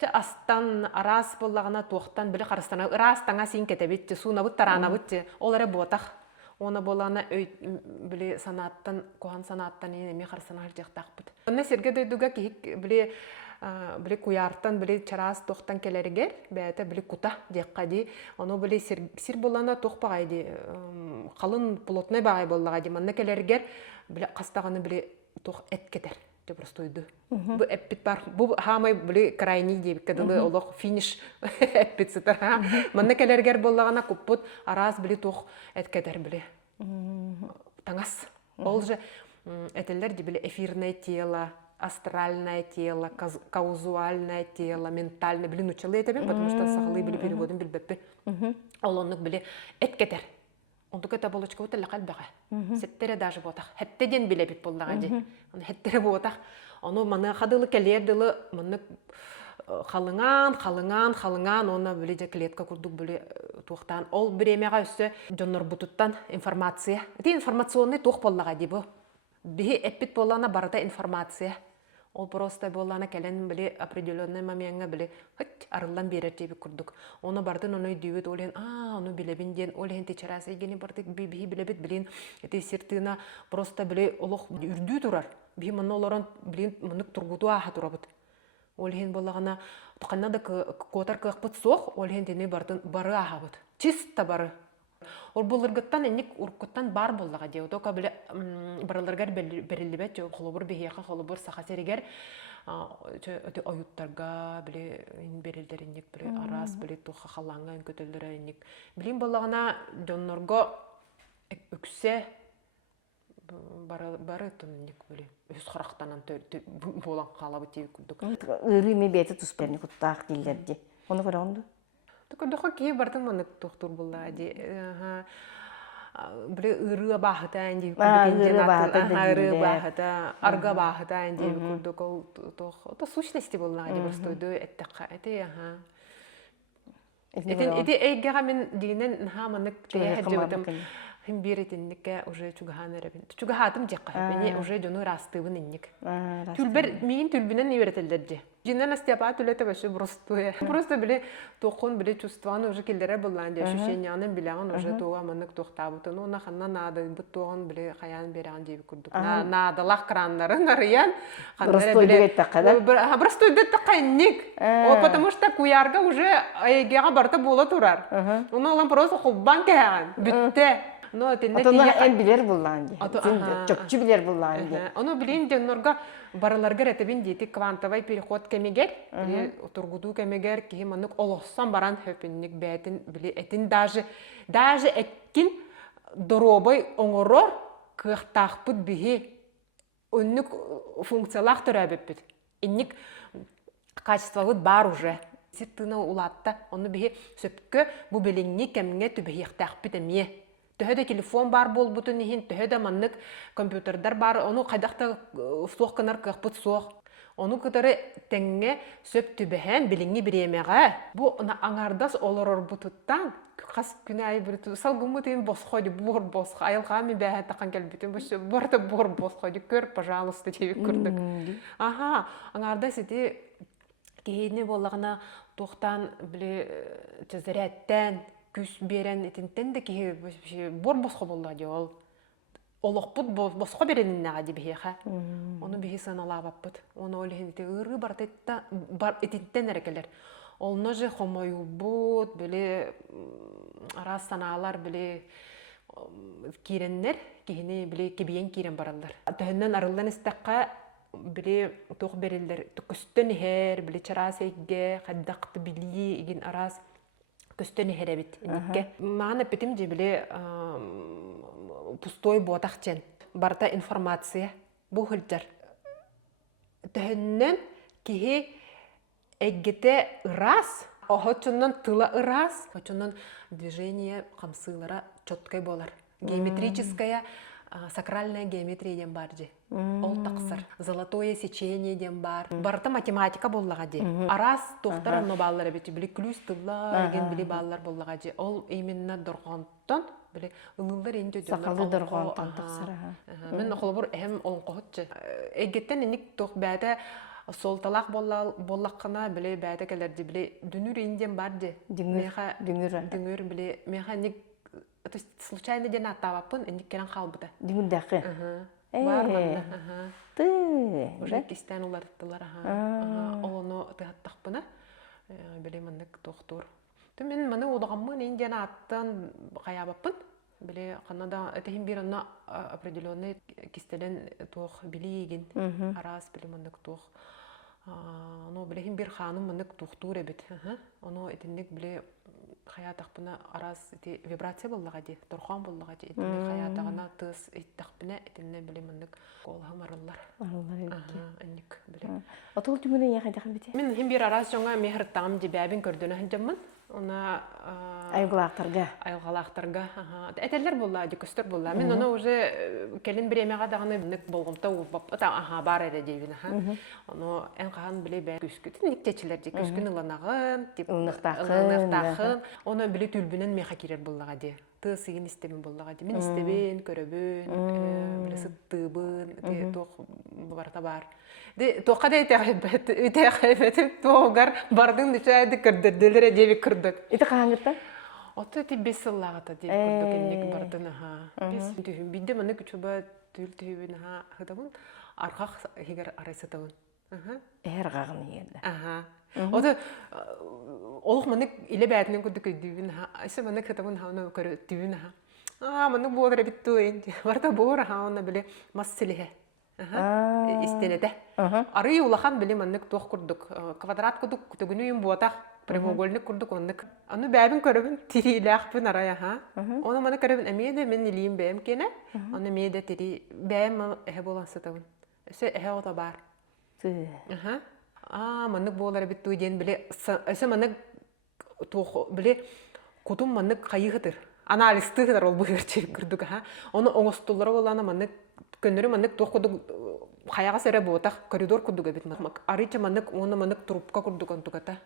те астан арас боллагына тоқтан биле Qarastana ырастаңа син кетебит суна бут тарана бут ол работах она болана биле санаттан кохан санаттан эме Qarastana хажактакпыт. Онна серге дөйдүгө ки биле куяртан биле чарас тоқтан келеригер бәте биле кута деккади ону биле сир болана тохпагайды калын плотный багай боллагади манна келеригер биле кастаганы биле тох эткетер. Просто иду. Бу эппит бар. Бу хамай биле крайний деп кадылы олох финиш эппит сетер. Манна келергер боллагана куппут арас биле тох эткетер биле. Таңас. Ол же этелер ди биле эфирное тело, астральное тело, каузуальное тело, ментальное биле нучалы этебен, потому что сахлы биле переводын билбеппе. Олонук биле эткетер. Онтук это болочка вот лакал бага. Сеттере даже ботах. Хеттеден биле бит болдага ди. Он хеттере ботах. Оно мана хадылы келердылы мана халыңан, оны биле же клетка курдук биле тухтан. Ол биремега өсө жоннор бутуттан информация. Эти информационный тух болдага ди бу. Бихи эппит болана барата информация. Ол просто болана келен биле определенный моментга биле хыт арылдан берер деп курдук. Оны бардын оны дүйөт олен, оны билебин ден, олен течерас эгени бардык биби билебит билин. Эти сиртына просто биле олох үрдүү турар. Би мына олорон билин мынык тургуту аха турабыт. Олен боллагана туканна да котар кыпыт сох, олен дене бардын бары ахабыт. Чисто бары. Ол булыргыттан энник уркуттан бар боллага ди. Тока биле бараларгар берилибет, холобур бихияка холобур сахасеригер өтө оюттарга биле берилдер энник биле арас биле туха халаңга көтөлдөр энник. Билин боллагана жоннорго үксе бары тонник биле. Өз характанан болан калабы тип күдүк. Ырыми бети туспени куттак дилдерди. Onu көрөндү. Дока ки бардым маны доктор булла ди. Бир ыры бахта инди ыры бахта арга бахта инди күрдүк ол то сущности булла ди просто эттека эте Эти эйгага мен дигенен маны тээ хәҗәбем Хим биретиннике уже чугахан эребин. Чугахатым жакка. Бени уже жону растыбын инник. Түлбер мин түлбинен неверетелдерди. Жиннен астяпа түлете башы бростуя. Просто биле токон биле чувстваны уже келдере буллан же ощущенияны билеган уже тога маннык тохтабытын. Она ханна нады бут тогон биле хаян беран жеби курдук. Надалах краннары нарыян. Бростой дегет такада. Бростой дегет такайник. Потому что куярга уже айгега барта бола турар. Она лам просто хоббан кеган. Битте. Атона эн билер буллан же. Чөкчү билер буллан же. Оно билин де норга бараларга ретебин дети квантовый переход кемегер, тургуду кемегер ки манук олосан баран хөпинник бетин били этин даже эткин доробой оңорор кыхтахпыт бихи өннүк функциялах төрөбөппүт. Инник качествовыт бар уже. Ситтына улатта, оны бихи сөпкө бу билинни кемге түбихтахпыт эмие. Төһөдө телефон бар болбутун ихин, төһөдө маннык компьютердар бар, ону кайдакта суокканар кыхпыт суок. Ону кытары теңге сөп түбэхэн билинги биремеге. Бу аңардас олорор бутуттан кас күнай бир салгумутин босходи бур босха айылгами бэхэ такан келбитин бу борта бур босходи көр, пожалуйста, тебе курдук. Ага, аңардас ити кейне боллагына тохтан биле чезереттен күс берен этинтен де ки бор босхо болла ди ол. Олохпут босхо берениннага ди бихеха. Ону бихи саналабаппыт. Ону олехинте ыры бартетта бар этинтен эрекелер. Олно же хомоюбут биле арас санаалар биле киреннер кихини биле кибиен кирен баралар. Төһөннөн арылдан истакка биле тох берелер. Төкөстөн хер биле чарасайге каддакты били иген арас көстөне херебит инекке. Мана петим же биле пустой ботахчен. Барта информация бу хылжар. Төһөннөн кихи эггете ырас, охочунан тыла ырас, охочунан движение камсылара чёткой болар. Геометрическая сакральная геометрия дем бар же. Ол таксыр. Золотое сечение дем бар. Барта математика боллага же. Арас тохтар но баллар бити били клюс тылла деген били баллар боллага же. Ол именно доргонтон били ылылдар инде жөнөр. Сакалы доргонтон таксыр. Мен холбор эм он коготчу. Эгеттен ник тох бәдә солталак боллаккана биле бәдә келерди биле дүнүр инден бар же. Дүнүр биле механик. То есть случайно ден аттаваппын, инник керен халбыда. Дүңүрдәкы. Бар манда. Ты. Уже кистен уларттылар. Олоно тыаттакпына. Биле мандык доктор. Ты мен маны удагаммын инден аттан каябаппын. Биле канада этехин бир ана определенный кистелен тох билигин. Арас биле мандык тох. Но биле бир ханым мандык доктор эбит. Оно этинник биле хаятакпына арас ити вибрация боллага ди, торхон боллага ди. Итинне хаятагына тыс иттакпына итинне биле мындык колга марыллар. Анник биле. Атыл түмүнө яка жакын бите. Мен хим бир арас жоңа мехр там ди бабин көрдөнө ханжаммын. Она айгалактарга. Этелер болла ди, көстөр болла. Мен оны уже келин биремега даганы ник болгомта убап. Бар эре дейбин. Оны эн кахан биле бе күскүт никтечилер ди, күскүн ыланагын, тип ыланактахын. Оны биле түлбүнөн меха кирер боллага ди. Тысыгын истемен боллага ди. Мен истебен, көрөбүн, биле сыттыбын, ди тох барта бар. Ди тока да итехебет тогар бардын дичайды кырдырдылар деби кырдык. Ити каңгытта? Ото ти бесыллагата деби кырдык энник бардын Бес бидде маны күчөбө түлтүбүн хадабын аркак хигер арасатабын. Эргагын elde. Ото олук маны иле бәтинен күдүк дүйүн айса маны хадабын ханы көрө дүйүн маны боодыр битту энди. Барта боор ханы биле массиле. Истенете. Ары улахан биле маннык тох курдук. Квадрат курдук төгүнү юм буатак прямоугольник курдук оннык. Аны бәбин көрөбүн тирилахпын арая Оны маны көрөбүн эмеде мен илим бәм кене. Аны меде тири бәм болан сатабын. Эсе ота бар. Маннык болар битту ден биле эсе маннык тох биле кутум маннык кайыгытыр. Анализ тыгыр ол буйрчы курдук Оны оңостулары боланы маннык көннөрү маннык тохуду хаяга сере ботак коридор курдук бит мак. Арыча маннык оны маннык трубка курдук антугата.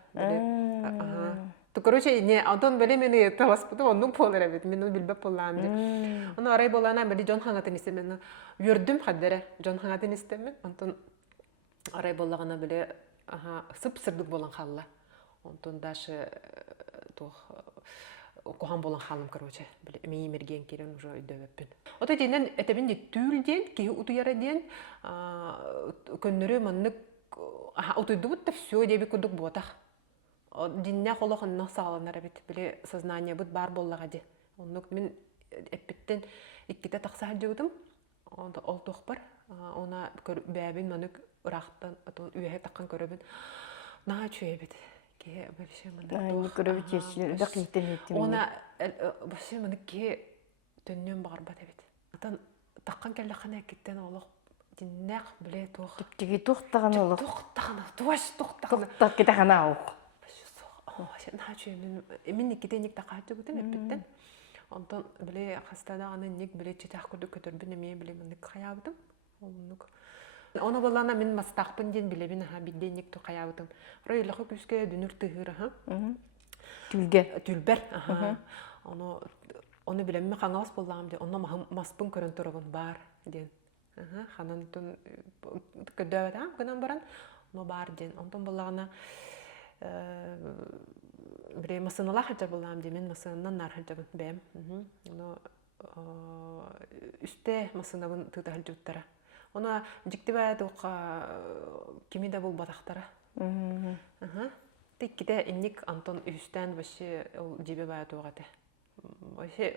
То, короче, не, Антон бели мені таласпыты, онның полыр әбет, мен оны білбеп болам де. Оны арай болана бели Джон хаңатын істемен, үрдім қаддары Джон хаңатын істемен, Антон арай болағана бели сып-сырдық болан қалла. Антон дашы кохан болан қалым, короче, мейі мерген керен уже өйдөбеппін. Ота дейінен әтебін де түлден, кейі ұтыяра ден, көннері маннық, ұтыйды бұтта все дебі күдік ботақ. Динне қолықынна сағаланар әбет, біле сознание бұд бар боллаға де. Онық мен әппеттен иккіте тақсағал жеудім, ол тоқ бар. Она бәбін манық ұрақтан, үйәе таққан көребін. Наға чүй әбет. Ке бәлше манық тоқ. Она бәлше манық ке төннен бағар бат әбет. Атан таққан кәліқан әкеттен олық диннәқ біле тоқ. Тігі тоқтаған олық. Тоқтаған. Тоқтақ кетаған ауық. Мен некеден нек тақаатты бұтым әппеттен. Онтан біле қастада аны нек біле четақ күрді көтірбін әме біле мұнық қаябытым. Оны болана мен мастақпын ден біле бін бидден нек ту қаябытым. Райлақы күске дүнір тұғыры. Түлбер. Оны біле мен қаңалас болағым де. Оны маспын көрін тұрығын бар ден. Қанан түн көдөбәді күнан баран. Оны бар ден. Онтан болағына біре масыналар хәлжа болам демен масынынан нар хәлжа бәм. Үсте масынабын тұта хәлжа ұттара. Она жікті бәді оқа кеме де бол батақтара. Теккеде инник Антон үстен бәші жебе бәді оғаты.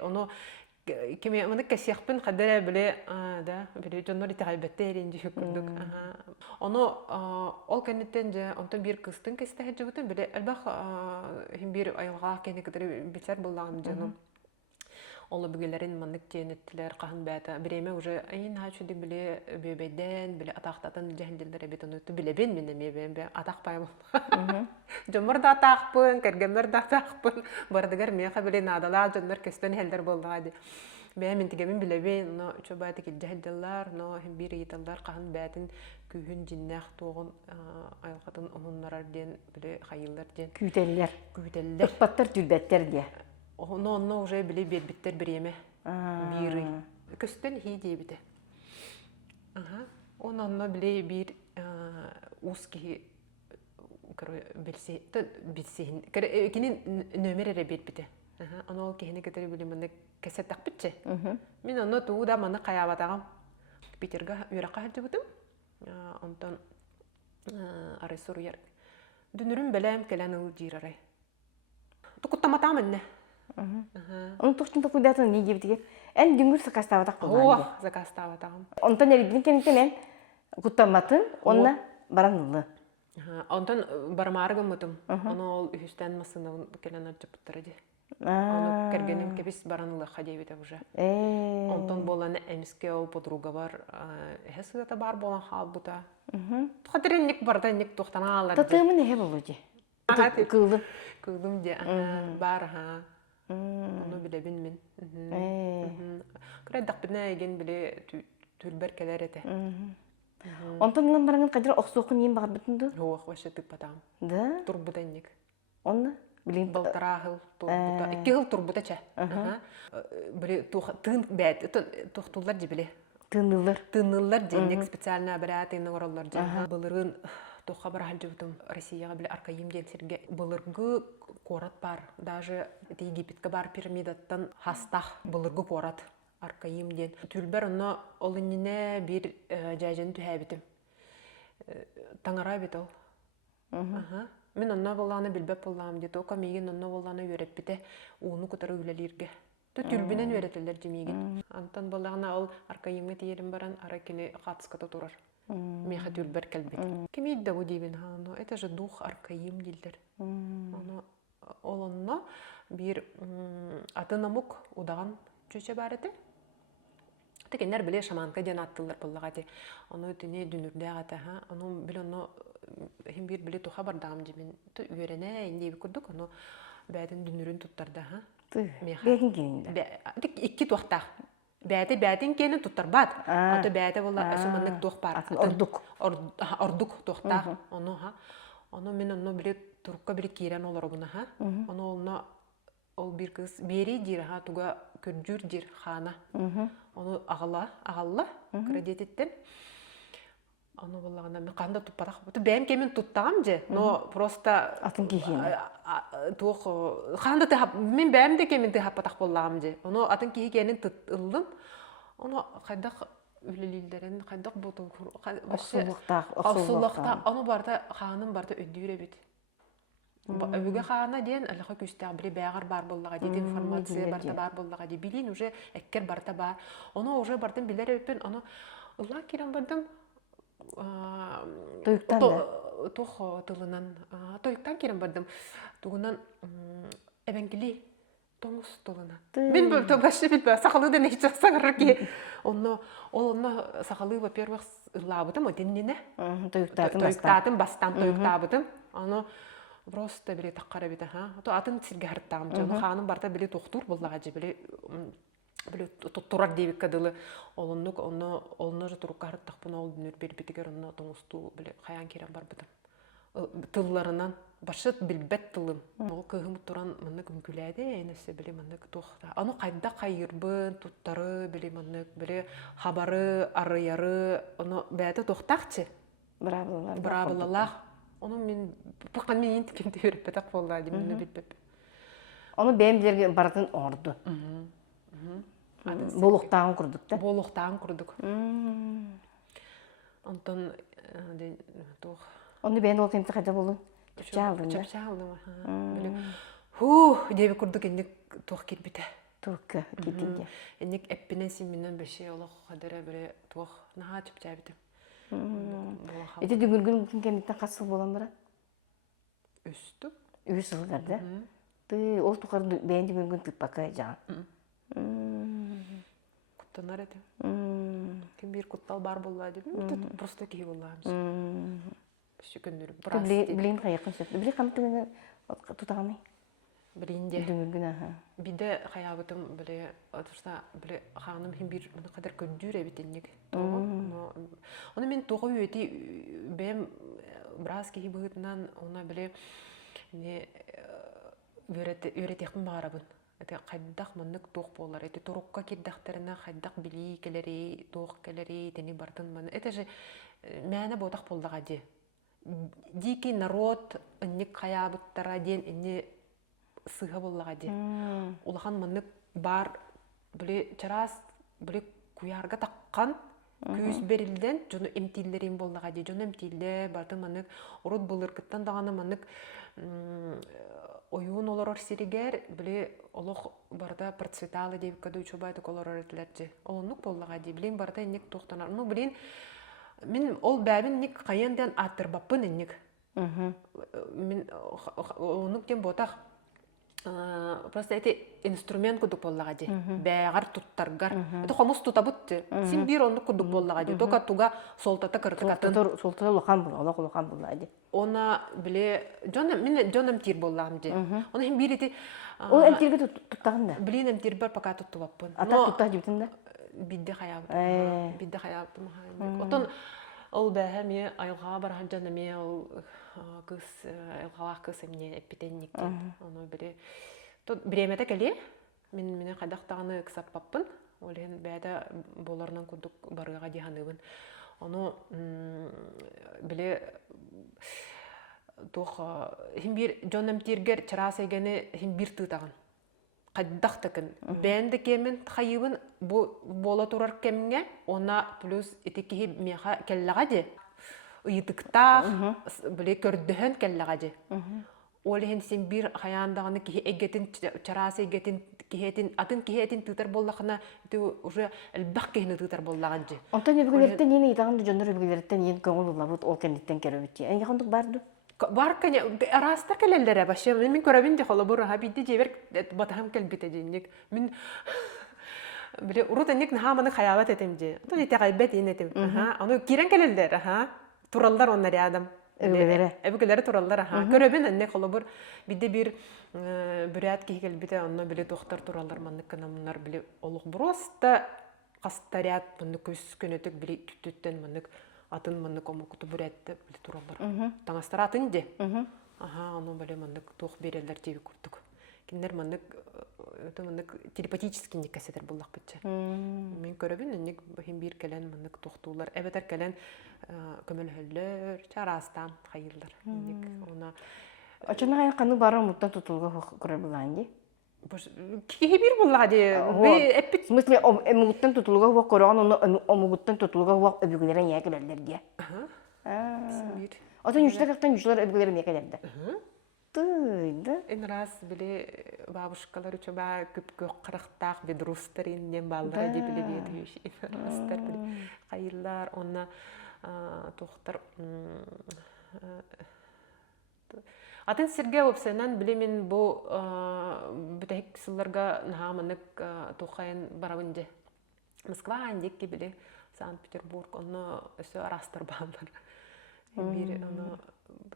Оны кеме мұны кәсияқпын қадыра біле жоннор ите ғайбәтті әренде шүкірдік. Оны ол кәнеттен же онтан бір қыстың кәсті әді бұтын біле әлбақ бір айылға кәне кәдірі бетер болағым жаным. Олы бүгелерін манық тенеттілер қағын бәті. Біреме уже айын хачуды біле бөбейден, біле атақтатын жәхінделдер әбет ұнытты. Біле бен мен әме бен атақ байым. Жомыр да атақпын, кәргемір да атақпын. Бардығар меқа біле надала жонлар көстен әлдер болдығы. Бәм ентігемен біле бен, чөбәті кел жәхінделер, бір еталдар қағын бәтін күйін жиннақ тоғын айылғатын ұмынларар ден, біле қайылар ден. Күйтелілер. Тұқпаттар түлбәттер де. Оны уже біле бет-біттер біреме. Бірі. Көстен хей дейбіді. Оны біле бір ұскі білсейін. Кенен нөмер әрі бет-біді. Оны ол кені кетері біле мұны кәсет тақ бітші. Мен оны тууда мұны қаябатағам. Питерға үйраққа әлді бұдым. Онтан арай сұру ер. Дүнірім біләм кәлән ұл жир арай. Тұқыттаматам әнне. Onun toxtunda kudatan ne gibi diye. En düngür sakastava tak kullandı. Oh, sakastava takım. Ondan eridin kendine kutamatın, onunla baranılı. Ondan barmargım mıdım. Onu üstten masında gelen acıptırdı. Onu kergenim kebis baranılı hadi bite уже. Ondan bolan emiske o podruga var. Hesada da bar bolan hal buta. Xatirinlik bardan nik toxtana aldı. Tatımı ne hep oldu? Kıldım. Kıldım diye. Bar ha. Onu bile bilmin. Kıra dağpına egen bile tülber keler ete. Ondan lan barangın kadar oxsoqun yem bağır bütündü? Hoğ, vaşı tık patam. Da? Turbudannik. Onu? Bilin. Baltara hıl turbuda. 2 hıl turbuda çe. Bile tığın bәд, tuğtullar de bile. Tığınılır. Tığınıllar denek spesialna abiratıyla orallar de. Balırın Тоқа бар халжыбытым Россияға біле арқайым денсерге бұлырғы қорат бар. Даже Египетке бар пирамидаттан хастақ бұлырғы қорат арқайым ден. Түлбер оны олыніне бір жайжаны түхәбітім. Таңара бет ол. Мен онна боланы білбеп болам деді. Оқа меген онна боланы өреп біте оны құтары өлелерге. Түлбінен өретілер жемеген. Антан болағына ол арқайымға тиерім баран аракелі қатысқыты тұрар. Меха түлбер кәлбет. Кемейді дәу дейбін, это же дух аркаим дейлдер. Ол онна бір атынамук удаған чөче бар еді. Текенлер біле шаманка ден аттылар болыға де. Оны өтіне дүнірді ағаты. Оны біле оны бір біле туға бардағым деймін. Үйерене әйіндейбі күрдік, оны бәдің дүнірін тұттарды. Бәдің келінде? Екі туақтақ. Бәтін кені тұттар бад. Аты бәті бола әсіманлық туқ бар. Ордук. Ордук туқтақ. Onu men onu bile turukka bile kiren olur buna ha. Onu olna ol bir kız beri dir ha tuga körjür dir xana. Onu ağalla kredit ettin. Onu vallahi men kanda tutparak. Bu benim kemin tuttağım je. No просто Атын кихине. Тух ханда да мен бәм де kemin de хапатак боллам же. Onu atın kihigенин тытылдым. Onu кайдак үлелилдерин кайдак боту Аксуллыкта аны барда ханым барда өндүрө бит. Өбүгө хана ден алга күстә бире бәгәр бар буллага дип информация барда бар буллага дип билин уже эккер барда бар. Оны уже бардым билер өпен аны улла кирен бардым. Тоюктан да. Тух тылынан тоюктан кирен бардым. Тугунан эбенгили тоңус тылына. Мен бу башы бит сакалы да нече сагырыр ки. Оны сакалы во-первых лабытым өтеннене. Тоюктатын бастан тоюктабытым. Аны просто биле таккара бит ха. То атын сирге хартам. Жана ханым барта биле токтур буллага же биле туттурак дейбик кадылы олоннук олно же турук хартак буна ол дүнөр бербитигер онно тоңусту биле хаян керен бар бытым. Тылларынан башыт билбет тылым. Ол кыгым туран мынык мүкүләде, энесе биле мынык тохта. Аны кайда кайырбын, туттары биле мынык, биле хабары, арыяры, аны бәте тохтакчы. Бравалалах. Аны мен бакан мен кимде өрөппетак болду деп мени билбеп. Аны бемдерге бардын орду. Болуктан курдук да. Болуктан курдук. Антон тох. Аны бен ол кемте кайда болду? Чапчалдым. Биле. Деп курдук энди тох кирбите. Турка кетинде. Энди эппинен симинен беше олох кадара бире тох наа чапчабите. Эти дүгүргүн кемиттен касыл болам бара? Үстү. Үсүлдар да. Ты ол тухар бен дүгүргүн тыппака жан. Куттанар эти. Ким бир куттал бар болла деп. Просто ки болламыз. Шүкүндөр. Билин кайыкын сөп. Били камтыгын тутагамай. Билинде. Дүгүргүн аха. Биде хаябытым биле атышта биле ханым хим бир мына кадар көндүрө битенник. Оны мен тогы өти бем брас ки быгытынан она биле не өретекмин барабын. Это кайдак мынык тох болар. Это турукка кирдактерина кайдак били келери, тох келери тени бартын маны. Это же мәне ботак болдага же. Дикий народ ник хаябыттара ден эне сыга боллага же. Улахан мынык бар биле чарас биле куярга таккан күз берилден жону эмтиллерин боллага же. Жону эмтилле бартын мынык урут булыркыттан даганы мынык oyun olor sirigер биле олох барда процветалы деп каду чобайды колор этлерди. Олонук боллага ди билин барда ник токтонар. Ну билин мен ол бабин ник каяндан аттырбаппын ник. Мен олонук дем ботак просто эти инструмент кудук боллага ди. Бәгар туттаргар. Это хомус тутабут. Син бир онук кудук боллага ди. Тока туга солтата кыртыкатын. Солтата лохан бул, лохан булла ди. Она биле жонам тир боллам ди. Она хим бирити Ол эмтирге туттагында. Билин эмтир бар пока туттубаппын. Ата туттак жибитин да. Бидде хаябы. Бидде хаябы махай. Отон ол бәһәме айга бар ханҗанаме ол кыз айга кыз эмне эпитенник. Аны биле. Тот бремете келе. Менә кадактаганы кысаппаппын. Олен бәдә боларның кудук барыга диханыбын. Аны биле тох химбир жонам тиргер чарасайганы химбир тытаган. Каддактыкын. Бенде кемен хайыбын бола турар кемге, она плюс этики меха келлага же. Ыйтыкта биле көрдөһөн келлага же. Олен симбир хаяндаганы ки эгетин чарасайгетин кихетин атын кихетин тытар боллахына это уже элбак кехне тытар боллаган же. Онтан эбигелерден эне итаган жоннор эбигелерден ен көңүл булабыт ол кендиттен керебити. Эне хондук барды. Бар кане раста келелдер башы мен көрөбүн де холобур хабидди жебер батам келбите денник. Мен биле урутанник хаманы хаябат этем же. То эте гайбет инетем. Аны кирен келелдер, туралдар оннар рядом. Эбигелер туралдар, көрөбүн энне холобур бидде бир бүрәт кигелбите онно биле доктор туралдар манныкына мунар биле олук просто кастарят мунны көс көнөтөк биле түттүттен муннык атын маннык омукуту бүрәтті білі туралар. Таңастар атын де. Оны біле маннык туқ берелер тейбі күрдік. Киндер маннык телепатический не кәседер боллақ бітчі. Мен көрөбін, өнік бахим бір кәлен маннык туқтулар. Әбетер кәлен көмілхілер, чарастан қайылдар. Очына қайын қаны бары мұттан тұтылға көрі болған де? Кеге бір болға де. В смысле, мұттан тұтылға хуақ көріған, оны мұттан тұтылға хуақ өбігілерін екілерлер де? Отын үшті қақтан үшілер өбігілерін екілерді? Тыйды? En раз біле бабушкалар үчі ба көп қырықтақ бедрустар енден балдыра де біле беді. Растар біле қайылар, онна тоқтар. Атын Сергей Опсенан біле мен бұл бүтәк сылларға нағамынық тоқайын барауынде. Москва андекке біле Санкт-Петербург, оны өсі арастар бағалар. Бір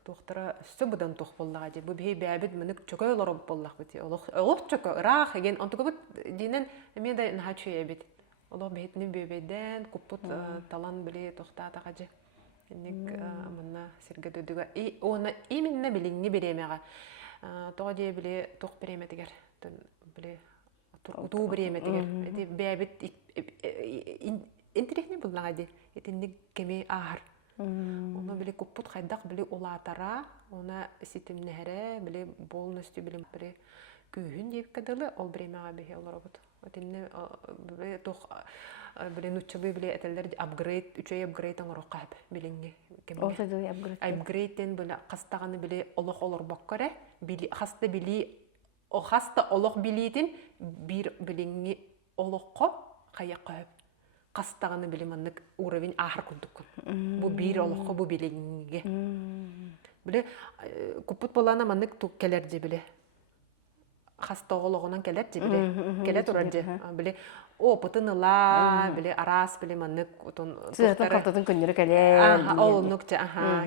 тоқтара өсі бұдан тоқ боллаға де. Бұл бей бәбіт мүнік чөкөй оларып боллақ біте. Олық чөкөй, ұрақ еген, онтығы бұд дейінен мен де наға чөй әбет. Олық бәйтіні бөбейден, күппұт талан біле тоқтатаға же. Ник аманна Сергей дөдіға. Оны именно біліңі беремеға. Тоға де біле тоқ береметігер. Біле ұту береметігер. Бәбіт интерехне боллаға де. Етіндік кеме ағыр. Оны біле көппұт қайдақ біле олатара, оны сетімнәрі, біле болнысты біле күйін деп кәділі, ол біремеға бейе олар бұд. Өтімні біле тоқ, біле нүтчілі біле әтелдер апгрейд, үшей апгрейден ұрық қайып біліңе. Апгрейдтен біле қастағаны біле олық олар баққары, қаста олық білейден бір біліңе олыққа қаяқ қайып. Қастағаны білеманлық уровень ағыр күндік. Бұл бір олыққа бұл білеңге. Біле, күппіт болана манлық тұқ кәлер де біле. Қаста олығынан кәлер де біле. Кәлер тұрар де. Біле, опытын ыла, біле, арас біле манлық. Сүйетін қалтатын күндері кәлер. Ол нүкте,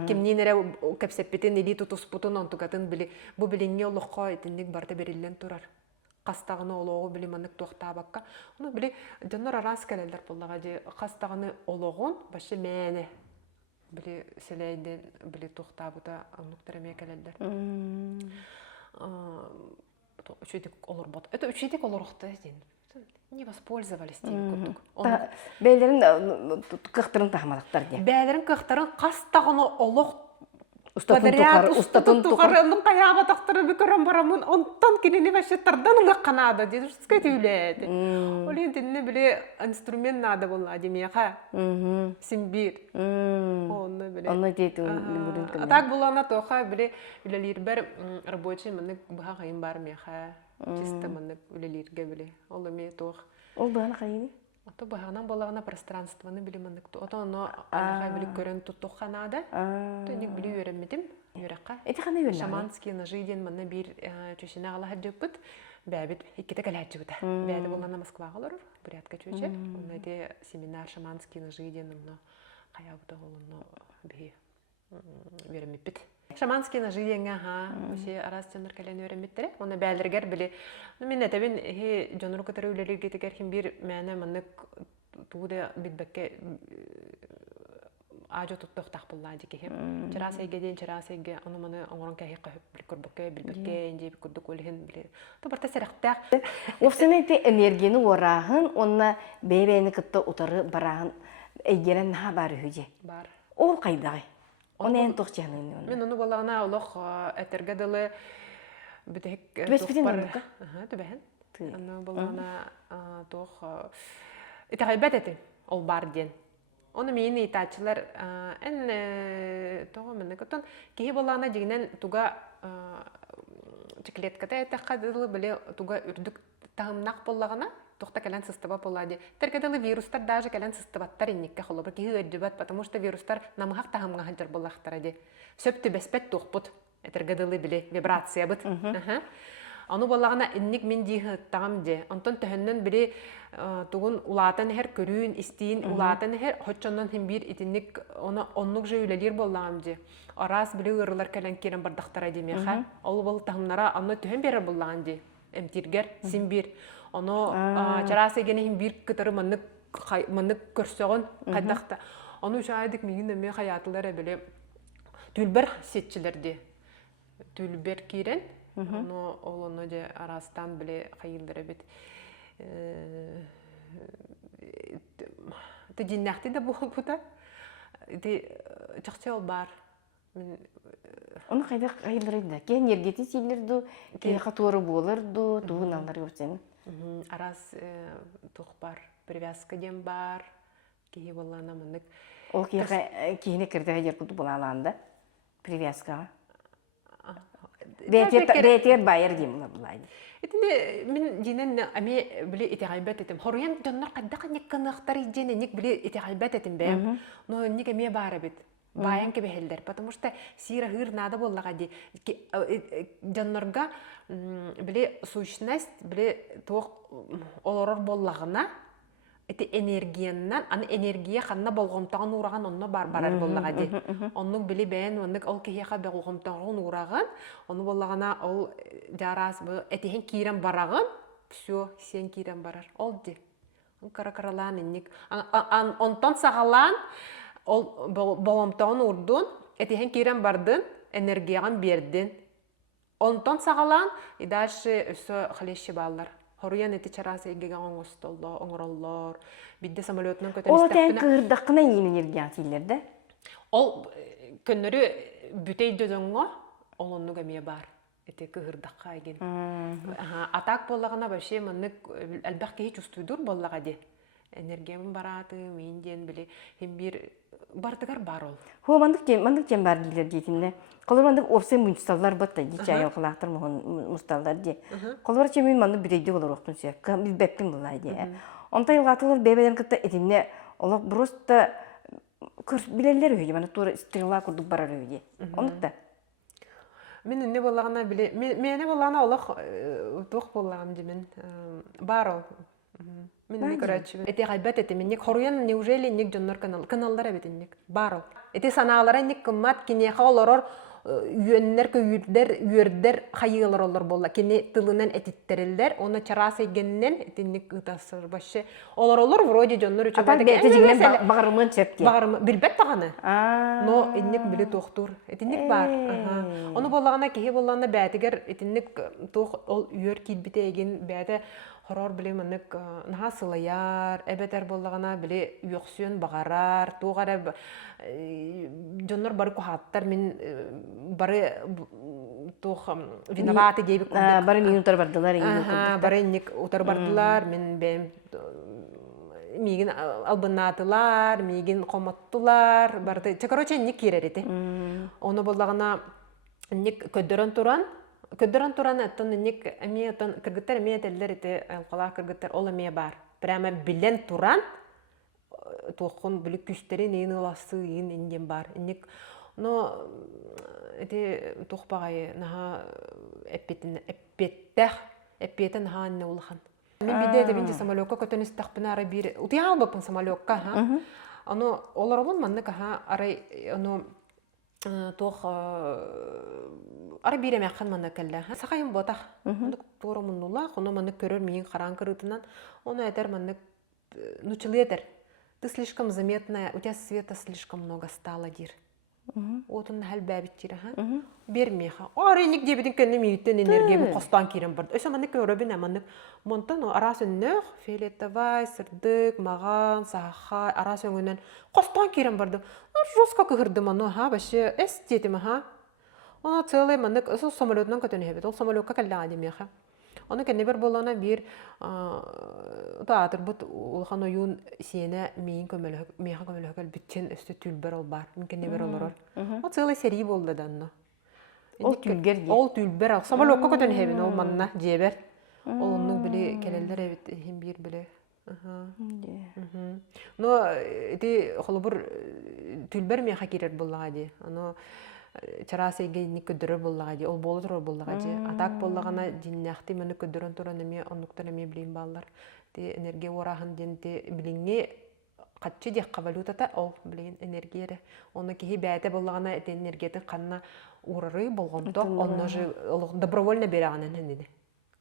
кемнен әрі кәпсеппетін елі тұтыс бұтын онтығатын біле. Бұл білеңге олыққа етіндік барды берілден тұрар. Қастағыны олығы біле манық тоқта баққа. Оны біле жанар арас кәлелдер болдыға де қастағыны олығын башы мәне біле сәлейден біле тоқта бұта ұнықтары мәе кәлелдер. Үшетік олыр бұд. Это үшетік олырықты дейін. Не воспользовались дейін көптік. Бәйлерін қықтырын тағымадықтар де? Бәйлерін қықтырын қастағыны олық Устатын тұқар. Оның қаяға тақтыры бүкірін барамын, онтан келіне бәші тардан ұңға қанады, деді жүзгі түйіледі. Ол ентіне біле инструмент нады болна, демеға, симбир. Оны біле. Оны дейді өмірін кімді. Так болана тоға біле үлелер бір рабочий мұны бұға қайын бар меға, чисті мұны үлелерге біле. Ол өме тоқ. Ол бұғана қайыны? Ото бағынан болағына пространстваны біліміндік. Ото оны анаға білік көрін тұттық қанады. Төнік білі өремедім. Өраққа. Эти қаны өрін? Шаманский нажиден мұны бір чөшіне ағыла әджіп бұд. Бәбіт екеті кәлі әджіп бұд. Бәді болағына Москваға олар. Бурятка чөші. Оны де семинар Шаманский нажиден мұны қая бұды ғолыны бі өремет біт. Шаманский нажиденге өсе арас жаныр кәлені өреметтері. Оны бәліргер білі. Мен әтәбін жоныр көтірі өлелер кетігер кем бір мәні мұнық туыды бітбәкке ажо тұттық тақпылла декем. Чырас әйгеден чырас әйге оны мұны оңырын кәйі қойып білкөрбәкке, білбәкке, енже білкөрдік өлігін білі. Тұбарта сәріқтәқ. Офсаны әйті энергияны орағын, онына бәйбәйіні күтті ұтары барағын әйгерен наға бары өйде? Бар. Ол қайдағы? Оны ән тоқ жағының? Мен оны болағына олық әтергеділі бүтек Түбәспеден ұныққа? Түбәхін. Оны болағына тоқ итағайбәт әтім, ол бар ден. Оны мейін итачылар ән тоғы міні күттін. Кейі болағына дегінен туға чеклетката әтіққадылы біле туға үрдік тағымнақ болағына тоқта кәлән сыстыба болады. Тәркеділі вирустар даже кәлән сыстыбаттар еннекке қолы. Бір кейі өджібат, потому что вирустар намығақ тағымға ханчар болақтар әде. Сөпті бәспәт тоқпыт. Тәркеділі біле вибрация бұд. Аны болағына іннік мен дейі тағым де. Антон төхіннен біле тұғын улатын әр көрін, істейін улатын әр хотчоннан хем бір итіннік оны оннық жөйлелер болағым де. Арас біле ұрылар кәлән керін бардақтар әдемеға. Ол бол тағымнара аны төхін берер болағын де. Әмтергер, сен бір. Оны чарасы егені бір күтірі мұнық көрсеғын қайдақта. Onu şahidik migin de me hayatları böyle tülber setçilerdi. Tülber kiren. Onu da arastan bile hayırları bit. Te cinnahti de bol bu da. Te çakçal bar. Onu kayda hayırlarıydı. Ken yergeti silirdi, ken katorı bolurdu, tuğun alır görsen. Aras tuğ bar. Привязка дем бар. Кихи боллана мындык. Ол кihine kirdi hayır kutu bulalanda. Привязка. Бетер байыр дейм бұлайды. Этине мен динен ами биле итегайбет этим. Хорыян доннор каддака ник канактар идене ник биле итегайбет этим бе. Но ник эме бары бит. Баян ке бехелдер, потому что сира хыр надо боллага ди. Доннорга биле сущность биле тох олорор боллагына эти энергияннан, аны энергия ханна болгомтаган ураган онно барар боллага ди. Оннук били бен, оннук ол кехиха болгомтаган ураган, оны боллагана ол жарас этихен кирен бараган, всё, сен кирен барар. Ол ди. Он каракаралан инник. Онтон сагалан ол болгомтаган урдун, этихен кирен бардын, энергиян бердин. Онтон сагалан и дальше всё халеши баллар. Хорыян эти чарасы эгеге оңостолло, оңороллор. Бидде самолетнан көтөнүстөкүнө. О, тен кырдакына ийин энергия тилерде. Ол көннөрү бүтей дөдөңгө олоннуга мие бар. Эти кырдакка эген. Атак боллагана вообще мынык албакка чувствуйдур боллага де. Энергиямын бараты, менден биле хем бир бардыгар бар ол. Хо мандык жем бар дилер дейтинде. Колормандык опсе мунсталлар батта дичай окулактар мусталлар де. Колор чемин манды бирейди болор октун се. Бил бептин булай де. Онтай гатылар бебеден кытта этинне олок просто көрс билелер өйдө мана тура стила курдук барар өйдө. Онукта. Мен не боллагана биле, мене боллагана олок тох боллагам демен. Бар ол. Мен не көрөчү. Эти гайбат эти мен не хоруян неужели ник жоннор каналлар бетинник. Бар ол. Эти санаалара ник кыммат кине холорор үйөннер үйөрдер хайылар болла. Кине тылынан этиттерилдер, оны чарасы эгеннен этинник ытасыр башы. Олар вроде жоннор үчүн бетек. Ата бетегинен багырмын чепке. Багырмын билбет таганы. Но инник биле тохтур. Этинник бар. Оны боллагана кихи боллагана бетигер этинник тох ол үйөр килбите эген бете хорор биле мынык нахасылаяр, эбетер боллагана биле үйөксүн багарар, тугара жоннор бары кухаттар мен бары тух виноваты дейбик. Бары мен утар бардылар. Бары ник утар бардылар, мен бем мигин албынатылар, мигин коматтылар, барды. Короче, ник кирерите. Оны боллагана ник көдөрөн туран аттан ник эмиятан кыргыттар эмиятеллер ите алкала кыргыттар ол эмие бар. Прямо билен туран тохун билик күстери нейин ыласы ин инден бар. Ник но эти тохпагай наха эппетен ха не улхан. Мен биде де самолетка көтөнүс тахпына ара бир утял бапын самолетка ха. Аны олорбун маннык ха арай аны тох ара бире мякан мана келла. Сакайым ботах. Тура муннула, оны маны көрөр миин каран кырытынан, оны этер маны нучилетер. Ты слишком заметная, у тебя света слишком много стало, дир. Вот он хальбабит тира, ха? Бермеха. Ары нигде бедин кенне мииттен энергия костан кирен бар. Өсө маны көрөбүн аманы монтан арасын нөх, фиолетовый, сырдык, маган, саха, арасын өңөнөн костан кирен барды. Жестко кырды маны, ха, вообще эстетиме, ха? Она целый мандык осо самолетнан көтөнө хебет. Ол самолетка келла адемеха. Аны кенебер болана бир таатыр бут улхан оюн сине миин көмөлөк, меха көмөлөк бүттен өстө түлбөр ол бар. Мен кенебер олорор. О целый серий болду данно. Ол түлгер ди. Ол түлбөр. Самолетка көтөнө хебет ол манна жебер. Ол онну биле келелдер эбит хим бир биле. Но эти холбур түлбөр меха кирер боллага ди. Аны чарасы эгенник көдөрөр боллага ди, ол болотор боллага ди. Атак боллагана диннахти мени көдөрөн туран эме онуктан эме билин баллар. Ти энергия орахын денти билиңе катчы дек валютата ол билин энергия. Оны кихи бәте боллагана эти энергиятын канна урары болгондо, онно же добровольно бераган энди.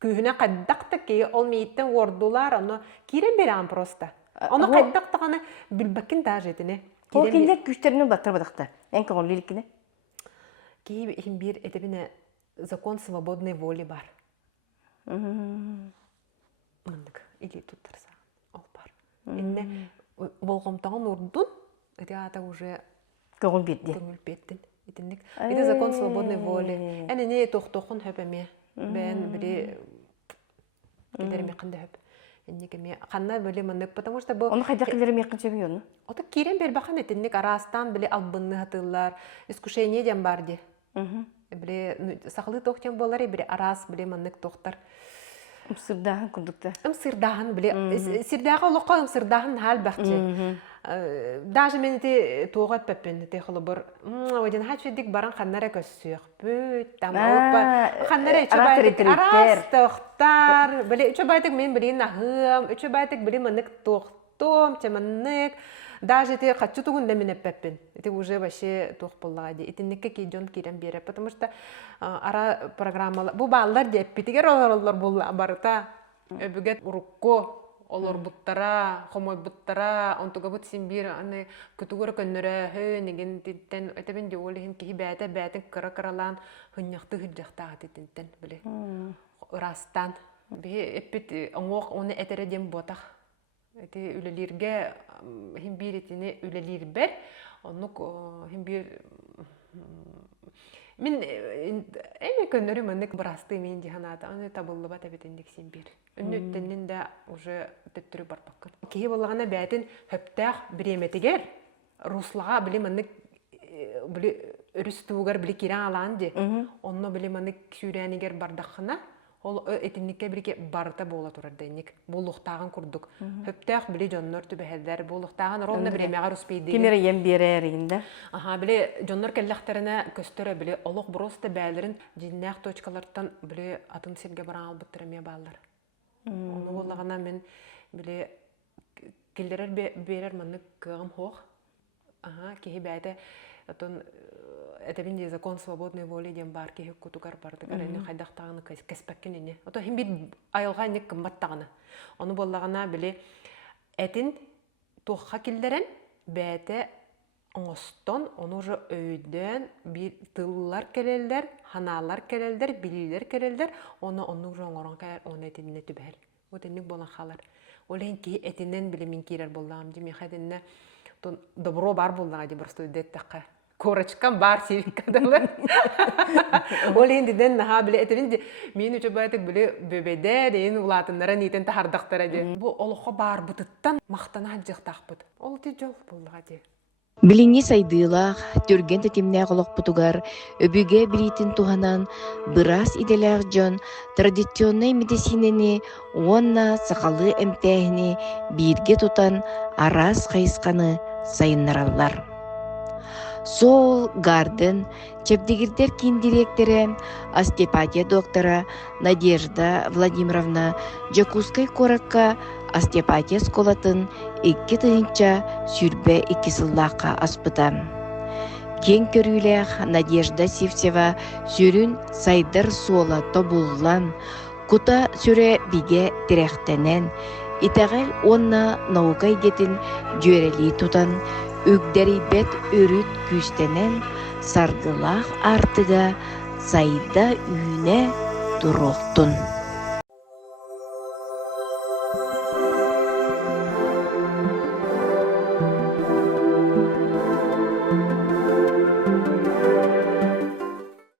Күйүнө каддакта ки ол мейттен ордулар, оны кирен бераган просто. Оны каддактаганы билбекин даже этине. Ол кинде күштеринен баттар бадакта. Мен көңүл илкине. Кей химбир этебине закон свободной воли бар. Мындык или туттарса ол бар. Инне болгомтаган урдун это уже Көңүл бирди. көңүл беттин. Итинник. Это закон свободной воли. Эне не тохтохун хөпеме. Бен бири килерме кында хөп. Эннекеме канна беле мындык, потому что бу Оны кайда килерим якынча бийону. ото кирен бербахан этинник арастан биле албынны хатылар, искушение дем барди. Биле сахлы тохтен болар, биле арас биле мындык тохтар. Сырдаһын курдукта. Сырдаһын биле сирдага локка сырдаһын хал бакчы. Даже мен те тоогат пеппен те холобор. Оден хачыдик баран ханнара көссөк. Бүт тамаупа. Ханнара чабайдык арас тохтар. Биле чабайдык мен биле нахым, чабайдык биле мындык тохтом, чаманнык. Даже те хочу тугун да мене пеппен. Это уже вообще тох боллади. Итинникке кейдон кирен бере, потому что ара программалар бу баллар деп питигер олар болла барта. Өбүгет урукко олар буттара, хомой буттара, онтуга бут симбир аны күтүгөр көннөрө хөнеген титтен этебен жолин ки бәтә бәтен кыра-кыралан хыньякты хыджакта титтен биле. Растан бе эпит оңок оны этере дем ботак. Эти үлелерге химбиретине үлелер бер, онук химбир мен эме көннөрү мындык брасты мен диханата, аны табылды бата бетендик симбир. Үнөттеннен да уже төттүрү барпаккын. Кей боллагана бәтин хөптах биреметигер, руслага биле мындык биле өрүстүүгөр биле кире аланды. Онно биле мындык сүрәнигер бардахына. Ол этинникке бирге барта бола турар денник. Булуктаган курдук. Хөптах биле жоннор түбәһәлләр булуктаган ровна биремәгә руспейди. Кимере ем берер инде. Аха, биле жоннор келләхтеренә көстөрә биле олуг просто бәлерин диннәк точкалардан биле атын сирге баран албыттырмыя баллар. Оны боллагана мен биле киллерер берер маны кыгым хох. Аха, кеһи бәйтә атын этебин закон свободной воли дем бар ки кутугар бардыгар эне хайдактаганы кеспеккен эне. Ото хим бит айылга не кымбаттаганы. Оны боллагана биле этин тохха киллерен бәте оңостон оны уже өйдөн бир тыллар келелдер, ханалар келелдер, билилер келелдер, оны уже оңорон кайар, оны этинне түбәр. Отенник болан халар. Олен ки этиннен биле мин кирер боллагам ди, мен хадинне тон добро бар боллага ди просто деттакка. Корочкам бар сивикадалар. Ол ендиден наха биле этебинди мен үчө байтык биле бөбеде дейин улатыннара нитен тахардактара де. Бу олохо бар бутыттан мактана жактакпыт. Ол ти жол боллага де. Билинни сайдыылаах, түрген тетимнээх олохпутугар, өбүгэ билитин туханан, бырас иделээх жон, традиционный медицинени, уонна сақалы эмтээхини, биирге тутан, арас хайысканы сайыннараллар. Сол гарден, чепдигирдер кин директоры, остеопатия доктора Надежда Владимировна Жакускай коракка остеопатия сколатын 2 тыынча сүрбе 2 сыллаққа аспыта. Кен көрүлэх Надежда Сивсева сүрүн сайдар сола тобуллан, кута сүрэ биге тирехтенен, итагал онна наукай детин жөрели тутан, үгдәри бет өрүт күстенен, саргылах артыга сайда үйне туруқтун.